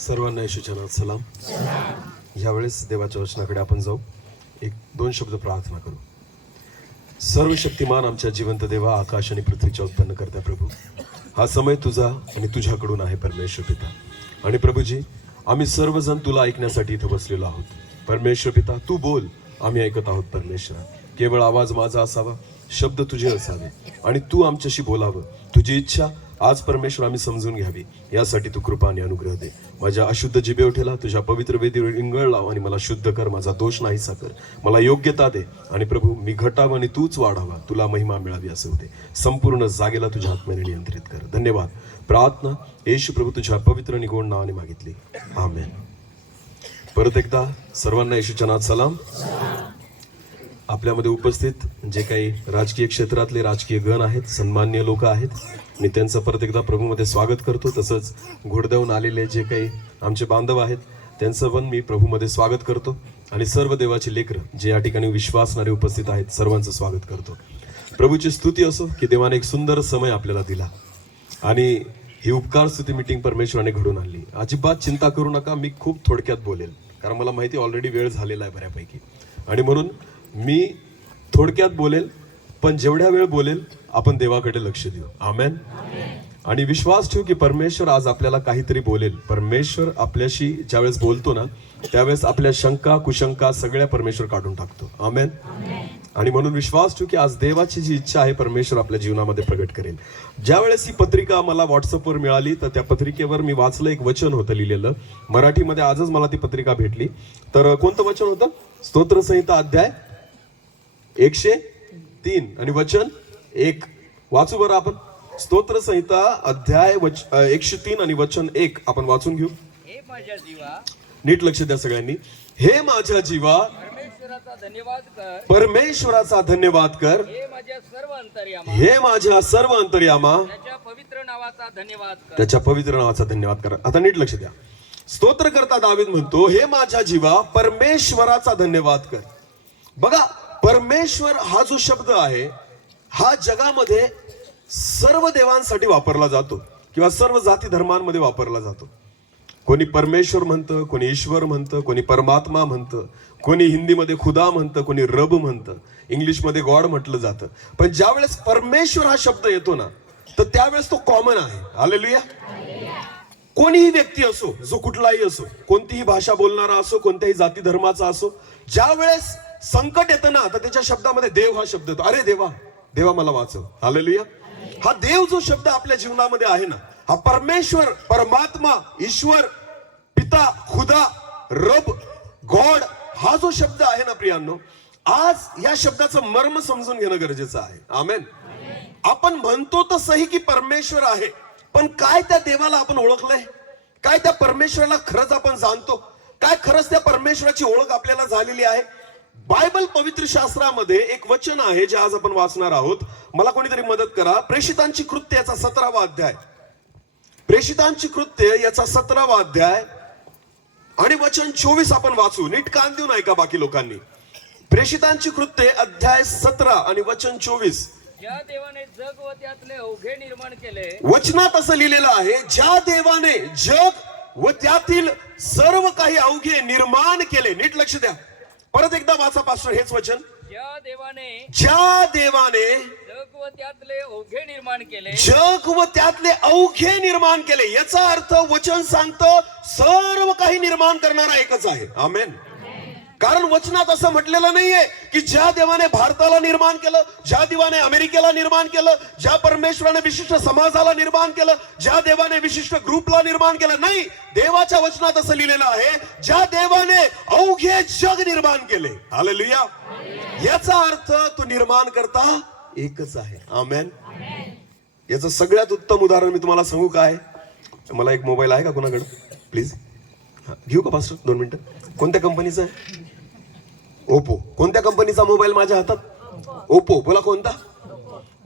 सर्वांना येशूच्या सलाम. यावेळेस देवाच्या वचनाकडे आपण जाऊ. एक दोन शब्द प्रार्थना करू. सर्व शक्तिमान आमच्या जिवंत देवा, आकाश आणि पृथ्वीच्या उत्पन्न करता प्रभू, हा समय तुझा आणि तुझ्याकडून आहे परमेश्वर पिता. आणि प्रभूजी, आम्ही सर्वजण तुला ऐकण्यासाठी इथं बसलेलो आहोत. परमेश्वर पिता, तू बोल, आम्ही ऐकत आहोत. परमेश्वरा, केवळ आवाज माझा असावा, शब्द तुझे असावे आणि तू आमच्याशी बोलावं. तुझी इच्छा आज परमेश्वर आम्ही समजून घ्यावी, यासाठी तू कृपा आणि अनुग्रह दे. माझ्या अशुद्ध जिभेवर ठेला, तुझ्या पवित्र वेदीवर इंगळ लाव आणि मला शुद्ध कर. माझा दोष नाहीसा कर, मला योग्यता दे. आणि प्रभू, मी घटावं आणि तूच वाढावा, तुला महिमा मिळावी असे होते. संपूर्ण जागेला तुझ्या आत्म्याने नियंत्रित कर. धन्यवाद. प्रार्थना येशू प्रभू तुझ्या पवित्र आणि गोड नावाने मागितली, आमेन. परत एकदा सर्वांना येशूच्या नावात सलाम. आपल्यामध्ये उपस्थित जे काही राजकीय क्षेत्रातले राजकीय गण आहेत, सन्माननीय लोक आहेत, मी त्यांचं परत एकदा प्रभूमध्ये स्वागत करतो. तसंच घोडदवून आलेले जे काही आमचे बांधव आहेत, त्यांचं पण मी प्रभूमध्ये स्वागत करतो. आणि सर्व देवाची लेकरं जे या ठिकाणी विश्वासणारे उपस्थित आहेत, सर्वांचं स्वागत करतो. प्रभूची स्तुती असो की देवाने एक सुंदर समय आपल्याला दिला आणि ही उपकार स्तुती मीटिंग परमेश्वराने घडून आणली. अजिबात चिंता करू नका, मी खूप थोडक्यात बोलेल, कारण मला माहिती ऑलरेडी वेळ झालेला आहे बऱ्यापैकी. आणि म्हणून मी थोडक्यात बोलेल, पण जेवढ्या वेळ बोलेल आपण देवाकडे लक्ष देऊ. आमेन. आणि विश्वास ठेवू की परमेश्वर आज आपल्याला काहीतरी बोलेल. परमेश्वर आपल्याशी ज्यावेळेस बोलतो ना, त्यावेळेस आपल्या शंका कुशंका सगळ्या परमेश्वर काढून टाकतो. आमेन. आणि म्हणून विश्वास ठेवू की आज देवाची जी इच्छा आहे परमेश्वर आपल्या जीवनामध्ये प्रगट करेल. ज्यावेळेस ही पत्रिका मला व्हॉट्सअपवर मिळाली, तर त्या पत्रिकेवर मी वाचलं, एक वचन होतं लिहिलेलं मराठीमध्ये. आजच मला ती पत्रिका भेटली. तर कोणतं वचन होतं? स्तोत्रसंहिता अध्याय 103 आणि वचन 1. वाचू बरं आपण. स्तोत्रसंहिता अध्याय 103 आणि वचन 1 आपण वाचून घेऊ. हे माझ्या जीवा, नीट लक्ष द्या सगळ्यांनी. हे माझ्या जीवा, परमेश्वराचा धन्यवाद कर. परमेश्वराचा धन्यवाद कर. हे माझ्या सर्व अंतर्यामा, हे माझ्या सर्व अंतर्यामा, त्याच्या पवित्र नावाचा धन्यवाद कर. त्याच्या पवित्र नावाचा धन्यवाद करा. आता नीट लक्ष द्या. स्तोत्रकर्ता दावीद म्हणतो, हे माझ्या जीवा, परमेश्वराचा धन्यवाद कर. बघा, परमेश्वर हा जो शब्द आहे, हा जगामध्ये सर्व देवांसाठी वापरला जातो किंवा सर्व जाती धर्मांमध्ये वापरला जातो. कोणी परमेश्वर म्हणतं, कोणी ईश्वर म्हणतं, कोणी परमात्मा म्हणतं, कोणी हिंदीमध्ये खुदा म्हणतं, कोणी रब म्हणतं, इंग्लिशमध्ये गॉड म्हटलं जातं. पण ज्यावेळेस परमेश्वर हा शब्द येतो ना, तर त्यावेळेस तो कॉमन आहे. हालेलुया. कोणीही व्यक्ती असो, जो कुठलाही असो, कोणतीही भाषा बोलणारा असो, कोणत्याही जाती धर्माचा असो, ज्या वेळेस संकट येतं ना, तर त्याच्या शब्दामध्ये देव हा शब्द येतो. अरे देवा, देवा मला वाचव. हालेलुया. हा देव जो शब्द आपल्या जीवनामध्ये आहे ना, हा परमेश्वर, परमात्मा, ईश्वर, पिता, खुदा, रब, गॉड, हा जो शब्द आहे ना प्रियांनो, आज या शब्दाचं मर्म समजून घेणं गरजेचं आहे. आमेन. आपण म्हणतो तर सही की परमेश्वर आहे, पण काय त्या देवाला आपण ओळखलंय? काय त्या परमेश्वराला खरंच आपण जाणतो? काय खरंच त्या परमेश्वराची ओळख आपल्याला झालेली आहे? बायबल पवित्र शास्त्रामध्ये एक वचन आहे जे आज आपण वाचणार आहोत. मला कोणीतरी मदत करा. प्रेषितांची कृत्य याचा 17वा अध्याय. प्रेषितांची कृत्य याचा 17वा अध्याय आणि वचन 24 आपण वाचू. नीट कान देऊन ऐका बाकी लोकांनी. प्रेषितांची कृत्य अध्याय 17 आणि वचन 24. ज्या देवाने जग व त्यातले अवघे निर्माण केले, वचनात असं लिहिलेलं आहे, ज्या देवाने जग व त्यातील सर्व काही अवघे निर्माण केले. नीट लक्ष द्या. परत एकदा वाचा पास्टर हेच वचन. ज्या देवाने जग व त्यातले अवघे निर्माण केले, जग व त्यातले अवघे निर्माण केले. याचा अर्थ वचन सांगतं सर्व काही निर्माण करणारा एकच आहे. आमेन. कारण वचनात असं म्हटलेलं नाहीये की ज्या देवाने भारताला निर्माण केलं, ज्या देवाने अमेरिकेला निर्माण केलं, ज्या परमेश्वराने विशिष्ट समाजाला निर्माण केलं, ज्या देवाने विशिष्ट ग्रुपला निर्माण केलं. नाही, देवाच्या वचनात असं लिहिलेलं आहे, ज्या देवाने अवघे जग निर्माण केले. हालेलुया. याचा अर्थ तो निर्माण करता एकच आहे. आमेन. याचं सगळ्यात उत्तम उदाहरण मी तुम्हाला सांगू काय? मला एक मोबाईल आहे का कोणाकडे? प्लीज घेऊ का पास्टर 2 मिनिटं? कोणत्या कंपनीचा आहे? ओप्पो. कोणत्या कंपनीचा मोबाईल माझ्या हातात? ओप्पो. बोला कोणता?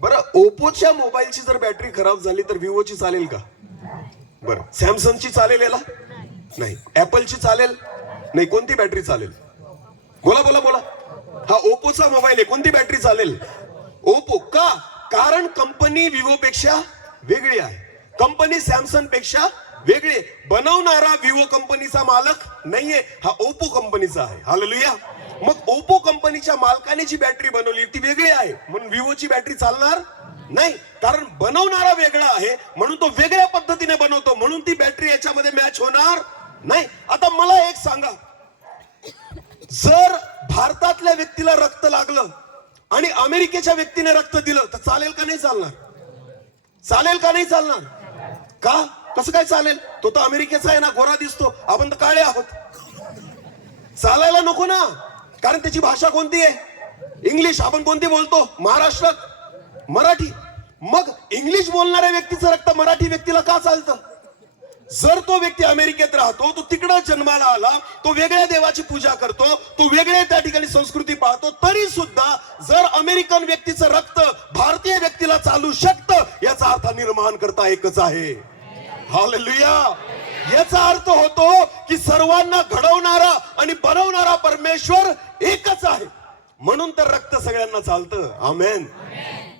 बरं, ओप्पोच्या मोबाईलची जर बॅटरी खराब झाली तर विवोची चालेल का? बरं, सॅमसंगची चालेल याला? नाही. ऍपलची चालेल? नाही. कोणती बॅटरी चालेल? बोला बोला बोला. हा ओप्पोचा मोबाईल आहे, कोणती बॅटरी चालेल? ओप्पो. का? कारण कंपनी विवो पेक्षा वेगळी आहे. कंपनी सॅमसंग पेक्षा वेगळे. बनवणारा विवो कंपनीचा मालक नाहीये, हा ओप्पो कंपनीचा आहे. हालेलुया. मग ओप्पो कंपनीच्या मालकाने जी बॅटरी बनवली ती वेगळी आहे, म्हणून विवोची बॅटरी चालणार नाही. कारण बनवणारा वेगळा आहे, म्हणून तो वेगळ्या पद्धतीने बनवतो, म्हणून ती बॅटरी याच्यामध्ये मॅच होणार नाही. आता मला एक सांगा, जर भारतातल्या व्यक्तीला रक्त लागलं आणि अमेरिकेच्या व्यक्तीने रक्त दिलं तर चालेल का नाही चालणार? चालेल का नाही चालणार? का? कसं काय चालेल? तो तर अमेरिकेचा आहे ना, गोरा दिसतो, आपण तर काळे आहोत. चालायला नको ना, कारण त्याची भाषा कोणती आहे? इंग्लिश. आपण कोणती बोलतो? महाराष्ट्रात मराठी. मग इंग्लिश बोलणाऱ्या व्यक्तीचं रक्त मराठी व्यक्तीला का चालतं? जर तो व्यक्ती अमेरिकेत राहतो, तो तिकडं जन्माला आला, तो वेगळ्या देवाची पूजा करतो, तो वेगळे त्या ठिकाणी संस्कृती पाहतो, तरी सुद्धा जर अमेरिकन व्यक्तीचं रक्त भारतीय व्यक्तीला चालू शकतं, याचा अर्थ निर्माण करता एकच आहे. हालेलुया. याचा अर्थ होतो की सर्वांना घडवणारा आणि बनवणारा परमेश्वर एकच आहे, म्हणून तर रक्त सगळ्यांना चालतं. आमेन.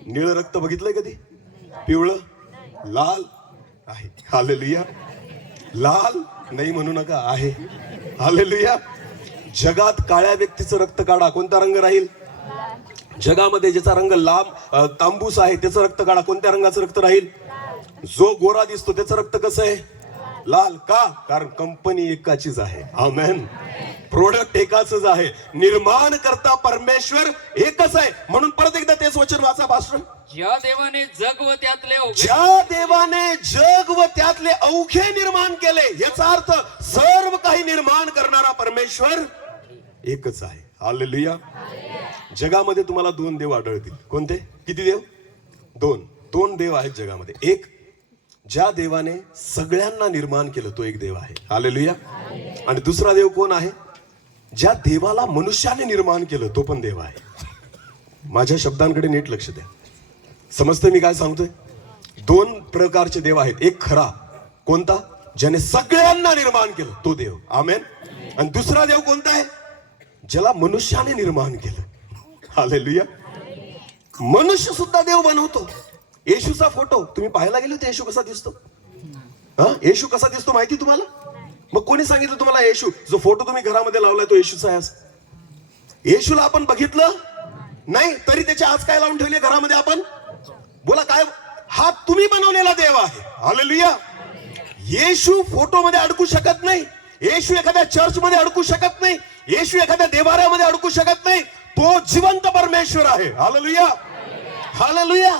निळ रक्त बघितलंय कधी? पिवळं, लाल आहे. हालेलुया. लाल नाही म्हणू नका, आहे. हालेलुया. जगात काळ्या व्यक्तीचं रक्त काढा, कोणता रंग राहील? जगामध्ये ज्याचा रंग लांब तांबूस आहे त्याचं रक्त काढा, कोणत्या रंगाचं रक्त राहील? जो गोरा दिसतो त्याचं रक्त कसं आहे? लाल. का? कारण कंपनी एकाचीच आहे. आमेन. प्रोडक्ट एकाच आहे. निर्माण करता परमेश्वर एकच आहे. म्हणून परत एकदा तेच वचन वाचा पास्टर. ज्या देवाने जग व त्यातले अवघे ज्या देवाने जग व त्यातले अवघे निर्माण केले, याचा अर्थ सर्व काही निर्माण करणारा परमेश्वर एकच आहे. हालेलुया. जगामध्ये तुम्हाला दोन देव आढळतील. कोणते? किती देव? दोन. दोन देव आहेत जगामध्ये. एक, ज्या देवाने सगळ्यांना निर्माण केलं तो एक देव आहे. हालेलुया. आणि दुसरा देव कोण आहे? ज्या देवाला मनुष्याने निर्माण केलं तो पण देव आहे. माझ्या शब्दांकडे नीट लक्ष द्या. समजतंय मी काय सांगतोय? दोन प्रकारचे देव आहेत. एक खरा, कोणता? ज्याने सगळ्यांना निर्माण केलं तो देव. आमेन. आणि दुसरा देव कोणता आहे? ज्याला मनुष्याने निर्माण केलं. हालेलुया. मनुष्य सुद्धा देव बनवतो. येशूचा फोटो तुम्ही पाहायला गेले होते? येशू कसा दिसतो? हा, येशू कसा दिसतो माहिती तुम्हाला? मग कोणी सांगितलं तुम्हाला येशू? जो फोटो तुम्ही घरामध्ये लावलाय तो येशूचा आहे? येशूला आपण बघितलं नाही, तरी त्याचे आज काय लावून ठेवले घरामध्ये आपण? बोला काय? हा तुम्ही बनवलेला देव आहे. हालेलुया. येशू फोटो मध्ये अडकू शकत नाही. येशू एखाद्या चर्च मध्ये अडकू शकत नाही. येशू एखाद्या देवाऱ्यामध्ये अडकू शकत नाही. तो जिवंत परमेश्वर आहे. हालेलुया. हालेलुया.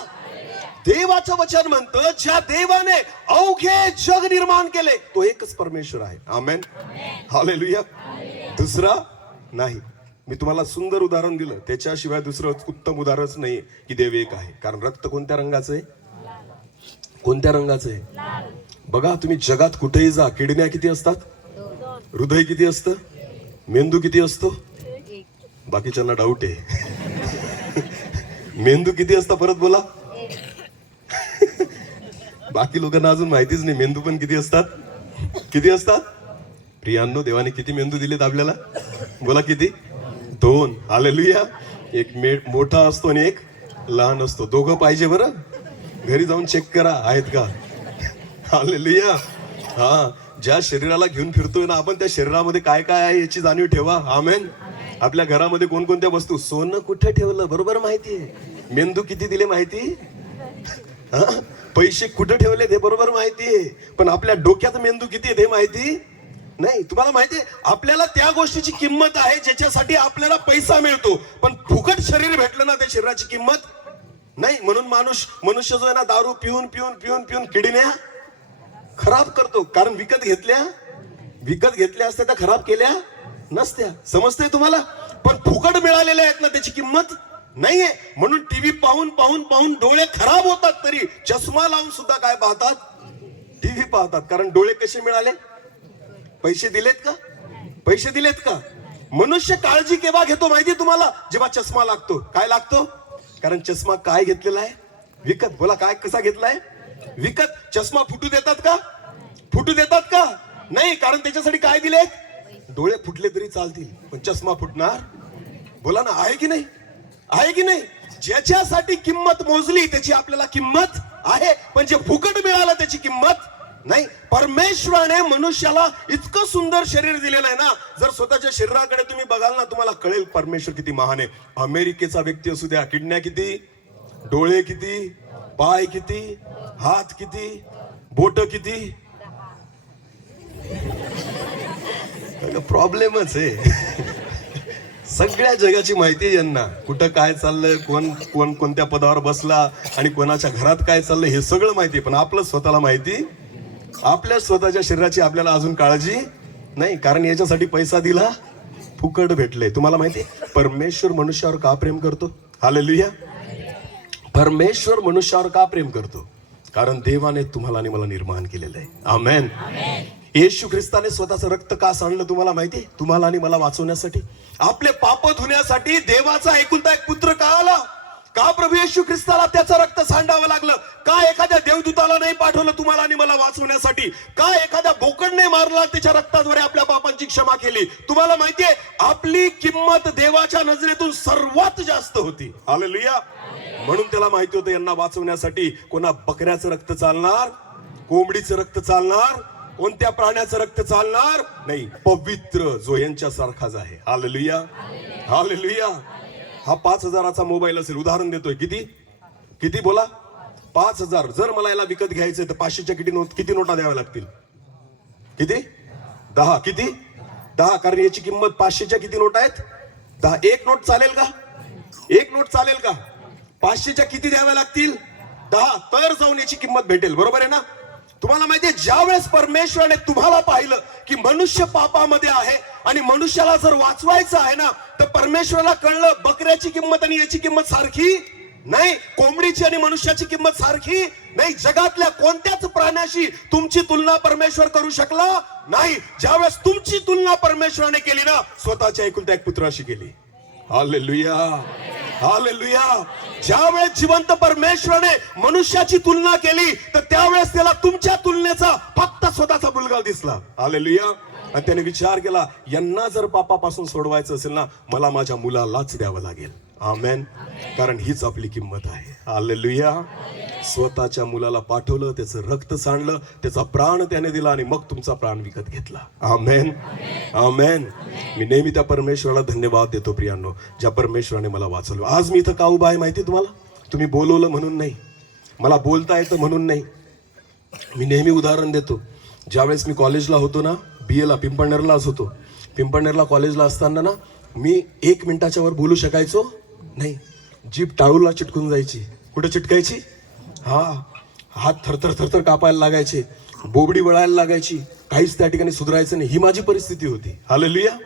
देवाचं वचन म्हणतं ज्या देवाने अवघे जग निर्माण केले तो एकच परमेश्वर आहे. आमेन. हालेलुया. दुसरा नाही. मी तुम्हाला सुंदर उदाहरण दिलं, त्याच्याशिवाय दुसरं उत्तम उदाहरणच नाही की देव एक आहे. कारण रक्त कोणत्या रंगाचं आहे? कोणत्या रंगाचं आहे? बघा, तुम्ही जगात कुठेही जा, किडन्या किती असतात? हृदय किती असतं? मेंदू किती असतो? बाकीच्यांना डाऊट आहे. मेंदू किती असतं? परत बोला. बाकी लोकांना अजून माहितीच नाही मेंदू पण किती असतात. किती असतात? प्रियांनो, देवाने किती मेंदू दिलेत आपल्याला? बोला किती? दोन. हालेलुया. एक मोठा असतो आणि एक लहान असतो. दोघं पाहिजे बरं. घरी जाऊन चेक करा आहेत का. हालेलुया. हा, ज्या शरीराला घेऊन फिरतोय ना आपण, त्या शरीरामध्ये काय काय आहे याची जाणीव ठेवा. आमेन. आपल्या घरामध्ये कोणकोणत्या वस्तू, सोनं कुठे ठेवलं बरोबर माहितीये, मेंदू किती दिले माहिती, पैसे कुठे ठेवले ते बरोबर माहितीये, पण आपल्या डोक्यात मेंदू किती आहे ते माहिती नाही. तुम्हाला माहितीये आपल्याला त्या गोष्टीची किंमत आहे ज्याच्यासाठी आपल्याला पैसा मिळतो, पण फुकट शरीर भेटलं ना त्या शरीराची किंमत नाही. म्हणून मनुष्य जो आहे ना, दारू पिऊन पिऊन पिऊन पिऊन किडन्या खराब करतो. कारण विकत घेतल्या असत्या त्या खराब केल्या नसत्या. समजतंय तुम्हाला? पण फुकट मिळालेल्या आहेत ना त्याची किंमत नाहीये. म्हणून टीव्ही पाहून पाहून पाहून डोळे खराब होतात, तरी चष्मा लावून सुद्धा काय पाहतात? टीव्ही पाहतात. कारण डोळे कसे मिळाले? पैसे दिलेत का? पैसे दिलेत का? मनुष्य काळजी केव्हा घेतो माहिती तुम्हाला? जेव्हा चष्मा लागतो. काय लागतो? कारण चष्मा काय घेतलेला आहे? विकत. बोला काय? कसा घेतलाय? विकत. चष्मा फुटू देतात का? फुटू देतात का? नाही. कारण त्याच्यासाठी काय दिले? डोळे फुटले तरी चालतील, पण चष्मा फुटणार? बोला ना, आहे की नाही? आहे की नाही? ज्याच्यासाठी किंमत मोजली त्याची आपल्याला किंमत आहे, पण जे फुकट मिळालं त्याची किंमत नाही. परमेश्वराने मनुष्याला इतकं सुंदर शरीर दिलेलं आहे ना, जर स्वतःच्या शरीराकडे तुम्ही बघाल ना, तुम्हाला कळेल परमेश्वर किती महान आहे. अमेरिकेचा व्यक्ती असू द्या, किडन्या किती, डोळे किती, पाय किती, हात किती, बोट किती, प्रॉब्लेमच आहे. सगळ्या जगाची माहिती आहे यांना, कुठं काय चाललंय, कोण कोणत्या पदावर बसला आणि कोणाच्या घरात काय चाललंय हे सगळं माहिती आहे. पण आपलं स्वतःला माहिती, आपल्या स्वतःच्या शरीराची आपल्याला अजून काळजी नाही, कारण याच्यासाठी पैसा दिला, फुकट भेटले. तुम्हाला माहिती आहे परमेश्वर मनुष्यावर का प्रेम करतो? हालेलुया. परमेश्वर मनुष्यावर का प्रेम करतो? कारण देवाने तुम्हाला आणि मला निर्माण केलेलं आहे. आमेन. येशू ख्रिस्ताने स्वतःचं रक्त का सांडलं तुम्हाला माहिती आहे? तुम्हाला आणि मला वाचवण्यासाठी, आपले पाप धुण्यासाठी देवाचा एकुलता एक पुत्र का आला? का प्रभू येशू ख्रिस्ताला त्याचं रक्त सांडावं लागलं? का एखाद्या देवदूताला नाही पाठवलं तुम्हाला आणि मला वाचवण्यासाठी? का एखाद्या बोकडने मारला, त्याच्या रक्ताद्वारे आपल्या पापांची क्षमा केली? तुम्हाला माहितीये आपली किंमत देवाच्या नजरेतून सर्वात जास्त होती. हालेलुया. म्हणून त्याला माहिती होतं यांना वाचवण्यासाठी कोणा बकऱ्याचं रक्त चालणार, कोंबडीचं रक्त चालणार, कोणत्या प्राण्याचं रक्त चालणार नाही, पवित्र जो यांच्यासारखाच आहे. हालेलुया. हालेलुया. हा 5,000चा मोबाईल असेल, उदाहरण देतोय, किती किती बोला, 5,000. जर मला याला विकत घ्यायचंय तर 500च्या किती नोटा द्याव्या लागतील? किती? 10. किती? 10. कारण याची किंमत 500च्या किती नोट आहेत? 10. एक नोट चालेल का? एक नोट चालेल का? 500च्या किती द्याव्या लागतील? 10. तर जाऊन याची किंमत भेटेल. बरोबर आहे ना? तुम्हाला माहितीये ज्या वेळेस परमेश्वराने तुम्हाला पाहिलं की मनुष्य पापामध्ये आहे आणि मनुष्याला जर वाचवायचं आहे ना, तर परमेश्वराला कळलं बकऱ्याची किंमत आणि याची किंमत सारखी नाही, कोंबडीची आणि मनुष्याची किंमत सारखी नाही. जगातल्या कोणत्याच प्राण्याशी तुमची तुलना परमेश्वर करू शकला नाही. ज्यावेळेस तुमची तुलना परमेश्वराने केली ना, स्वतःच्या एकुलत्या एक पुत्राशी केली. हालेलुया. हालेलुया. ज्यावेळेस जिवंत परमेश्वराने मनुष्याची तुलना केली, तर त्यावेळेस त्याला तुमच्या तुलनेचा फक्त स्वतःचा मुलगा दिसला. हालेलुया. आणि त्याने विचार केला, यांना जर पापापासून सोडवायचं असेल ना, मला माझ्या मुलालाच द्यावं लागेल. आमेन. कारण हीच आपली किंमत आहे. हालेलुया. स्वतःच्या मुलाला पाठवलं, त्याचं रक्त सांडलं, त्याचा प्राण त्याने दिला आणि मग तुमचा प्राण विकत घेतला. आमेन. आमेन. मी नेहमी त्या परमेश्वराला धन्यवाद देतो प्रियांनो, ज्या परमेश्वराने मला वाचवलं. आज मी इथं का उभा आहे माहिती तुम्हाला? तुम्ही बोलवलं म्हणून नाही, मला बोलता येतं म्हणून नाही. मी नेहमी उदाहरण देतो, ज्यावेळेस मी कॉलेजला होतो ना, BA पिंपळनेरलाच होतो. पिंपळनेरला कॉलेजला असताना ना, मी 1 मिनिटाच्या वर बोलू शकायचो नाही. जीभ टाळूला चिटकून जायची. कुठे चिटकायची? हात थरथर थरथर कापायला लागायचे, बोबडी वळायला लागायची, काहीच त्या ठिकाणी सुधारायचं नाही. ही माझी परिस्थिती होती. हालेलुया.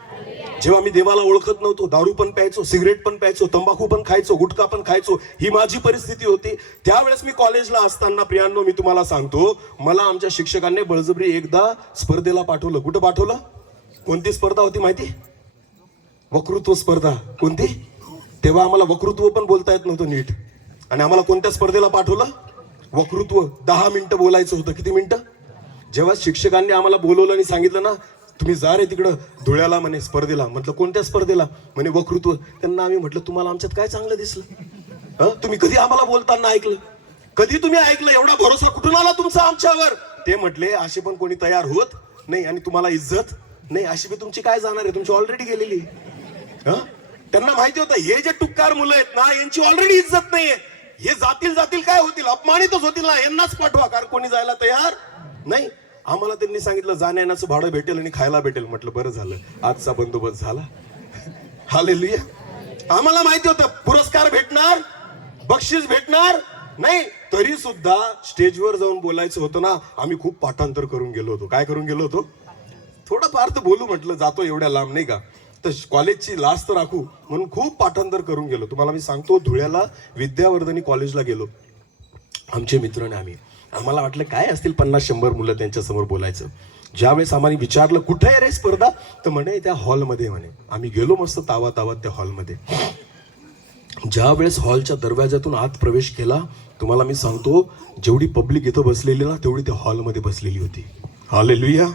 जेव्हा मी देवाला ओळखत नव्हतो, दारू पण प्यायचो, सिगरेट पण प्यायचो, तंबाखू पण खायचो, गुटखा पण खायचो, ही माझी परिस्थिती होती. त्यावेळेस मी कॉलेजला असताना प्रियांनो, मी तुम्हाला सांगतो, मला आमच्या शिक्षकांनी बळजबरी एकदा स्पर्धेला पाठवलं. कुठं पाठवलं? कोणती स्पर्धा होती माहिती? वक्तृत्व स्पर्धा. कोणती? तेव्हा आम्हाला वक्तृत्व पण बोलता येत नव्हतं नीट, आणि आम्हाला कोणत्या स्पर्धेला पाठवलं? वक्तृत्व. 10 मिनिटं बोलायचं होतं. किती मिनिटं? जेव्हा शिक्षकांनी आम्हाला बोलवलं आणि सांगितलं ना, तुम्ही जा रे तिकडं धुळ्याला म्हणे स्पर्धेला. म्हटलं कोणत्या स्पर्धेला? म्हणे वक्तृत्व. त्यांना आम्ही म्हटलं तुम्हाला आमच्यात काय चांगलं दिसलं? तुम्ही कधी आम्हाला बोलताना ऐकलं? कधी तुम्ही ऐकलं? एवढा भरोसा कुठून आला तुमचा आमच्यावर? ते म्हटले असे पण कोणी तयार होत नाही, आणि तुम्हाला इज्जत नाही, अशी बी तुमची काय जाणार आहे, तुमची ऑलरेडी गेलेली. त्यांना माहिती होतं हे जे टुक्कार मुलं आहेत ना, यांची ऑलरेडी इज्जत नाहीये. हे जातील काय होतील? अपमानितच होतील ना. यांनाच पाठवा, कारण कोणी जायला तयार नाही. आम्हाला त्यांनी सांगितलं जाण्याचं भाडं भेटेल आणि खायला भेटेल. म्हटलं बरं झालं, आजचा बंदोबस्त झाला. हालेलुया. आम्हाला माहिती होतं पुरस्कार भेटणार, बक्षीस भेटणार नाही, तरी सुद्धा स्टेजवर जाऊन बोलायचं होतं ना, आम्ही खूप पाठांतर करून गेलो होतो. काय करून गेलो होतो? थोडं फार तर बोलू, म्हटलं जातो एवढ्या लांब नाही का, तर कॉलेजची लाज तर राखू म्हणून खूप पाठांतर करून गेलो. तुम्हाला मी सांगतो, धुळ्याला विद्यावर्धनी कॉलेजला गेलो आमचे मित्र आणि आम्हाला वाटलं काय असतील 50-100 मुलं त्यांच्या समोर बोलायचं. ज्यावेळेस आम्हाला विचारलं कुठे आहे रे स्पर्धा, तर म्हणे त्या हॉलमध्ये. म्हणे आम्ही गेलो मस्त तावात त्या हॉलमध्ये. ज्या वेळेस हॉलच्या दरवाजातून आत प्रवेश केला, तुम्हाला मी सांगतो, जेवढी पब्लिक इथं बसलेली ना, तेवढी त्या हॉलमध्ये बसलेली होती. हालेलुया.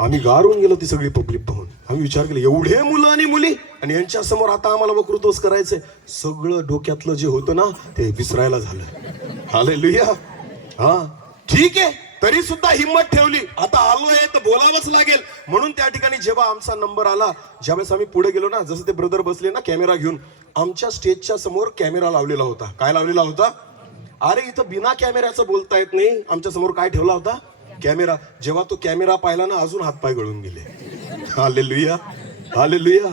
आम्ही गारून गेलो ती सगळी पब्लिक पाहून. आम्ही विचार केला एवढे मुलं आणि मुली, आणि यांच्या समोर आता आम्हाला वक्तृत्व करायचंय. सगळं डोक्यातलं जे होतं ना, ते विसरायला झालं. हालेलुया. हा ठीक आहे, तरी सुद्धा हिंमत ठेवली. आता आलोय तर बोलावंच लागेल. म्हणून त्या ठिकाणी जेव्हा आमचा नंबर आला, ज्यावेळेस आम्ही पुढे गेलो ना, जसं ते ब्रदर बसले ना कॅमेरा घेऊन, आमच्या स्टेजच्या समोर कॅमेरा लावलेला होता. काय लावलेला होता? अरे इथं बिना कॅमेऱ्याचं बोलता येत नाही. आमच्या समोर काय ठेवला होता? कॅमेरा. जेव्हा तो कॅमेरा पाहिला ना, अजून हातपाय गळून गेले. Hallelujah, hallelujah.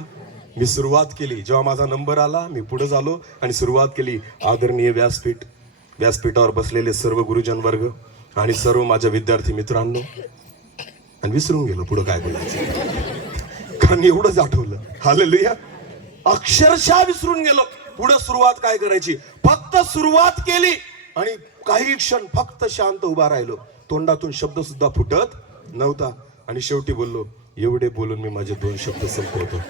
मी सुरुवात केली. जेव्हा माझा नंबर आला, मी पुढे झालो आणि सुरुवात केली. आदरणीय व्यासपीठावर बसलेले सर्व गुरुजन वर्ग आणि सर्व माझ्या विद्यार्थी मित्रांनो, आणि विसरून गेलो पुढे काय बोलायचं, कारण एवढंच आठवलं. हालेलुया. अक्षरशः विसरून गेलो पुढे सुरुवात काय करायची. फक्त सुरुवात केली आणि काही क्षण फक्त शांत उभा राहिलो. तोंडातून शब्द सुद्धा फुटत नव्हता. आणि शेवटी बोललो, एवढे बोलून मी माझे 2 शब्द संपवतो.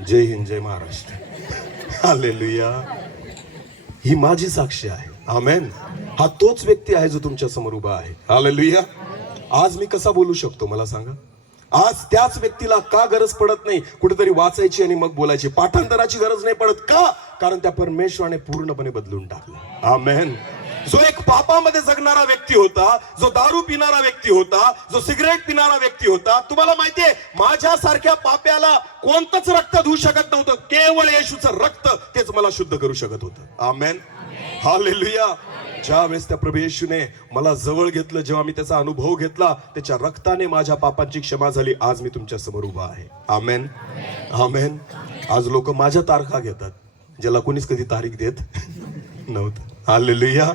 जय हिंद, जय महाराष्ट्र. हालेलुया. ही माझी साक्षी आहे. आमेन. हा तोच व्यक्ती आहे जो तुमच्या समोर उभा आहे. हालेलुया. आज मी कसा बोलू शकतो मला सांगा. आज त्याच व्यक्तीला का गरज पडत नाही कुठेतरी वाचायची आणि मग बोलायची, पाठांतराची गरज नाही पडत का? कारण त्या परमेश्वराने पूर्णपणे बदलून टाकलं. आमेन. जो एक पापामध्ये जगणारा व्यक्ती होता, जो दारू पिणारा व्यक्ती होता, जो सिगरेट पिणारा व्यक्ती होता, तुम्हाला माहितीये माझ्यासारख्या पाप्याला कोणतंच रक्त धुवू शकत नव्हतं. केवळ येशूचं रक्त तेच मला शुद्ध करू शकत होतं. आमेन. हालेलुया. ज्या वेळेस त्या प्रभू येशूने मला जवळ घेतलं, जेव्हा मी त्याचा अनुभव घेतला, त्याच्या रक्ताने माझ्या पापांची क्षमा झाली. आज मी तुमच्या समोर उभा आहे. आमेन, आमेन. आज लोक माझ्या तारखा घेतात, ज्याला कोणीच कधी तारीख देत नव्हतं. हालेलुया.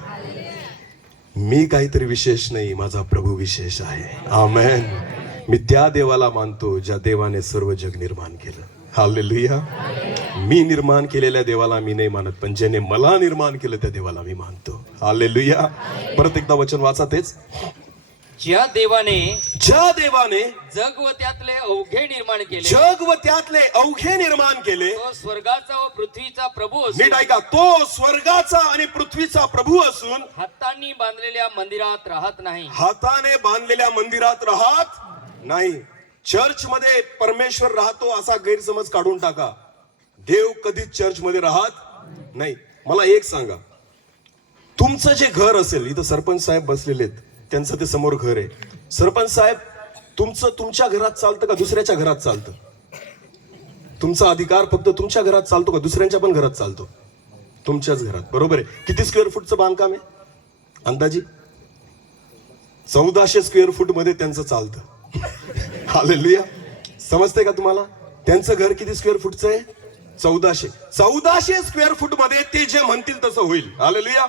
मी काहीतरी विशेष नाही, माझा प्रभू विशेष आहे. आमेन. मी त्या देवाला मानतो ज्या देवाने सर्व जग निर्माण केलं. हालेलुया. मी निर्माण केलेल्या देवाला मी नाही मानत, पण ज्याने मला निर्माण केलं त्या देवाला मी मानतो. हालेलुया. परत एकदा वचन वाचा तेच. ज्या देवाने जग व त्यातले अवघे निर्माण केले, तो स्वर्गाचा व पृथ्वीचा प्रभू असून, नीट ऐका, तो स्वर्गाचा आणि पृथ्वीचा प्रभू असून हातांनी बांधलेल्या मंदिरात राहत नाही. हाताने बांधलेल्या मंदिरात राहत नाही. चर्च मध्ये परमेश्वर राहतो असा गैरसमज काढून टाका. देव कधीच चर्च मध्ये राहत नाही. मला एक सांगा, तुमचं जे घर असेल, इथं सरपंच साहेब बसलेले आहेत, त्यांचं ते समोर घर आहे. सरपंच साहेब, तुमचं तुमच्या घरात चालतं का दुसऱ्याच्या घरात चालतं? तुमचा अधिकार फक्त तुमच्या घरात चालतो का दुसऱ्यांच्या पण घरात चालतो? तुमच्याच घरात. बरोबर आहे. किती स्क्वेअर फूटचं बांधकाम आहे? अंदाजी 1400 स्क्वेअर फूट मध्ये त्यांचं चालतं. हालेलुया. समजते का तुम्हाला? त्यांचं घर किती स्क्वेअर फूटचं आहे? 1400 स्क्वेअर फूट मध्ये ते जे म्हणतील तसं होईल. हालेलुया.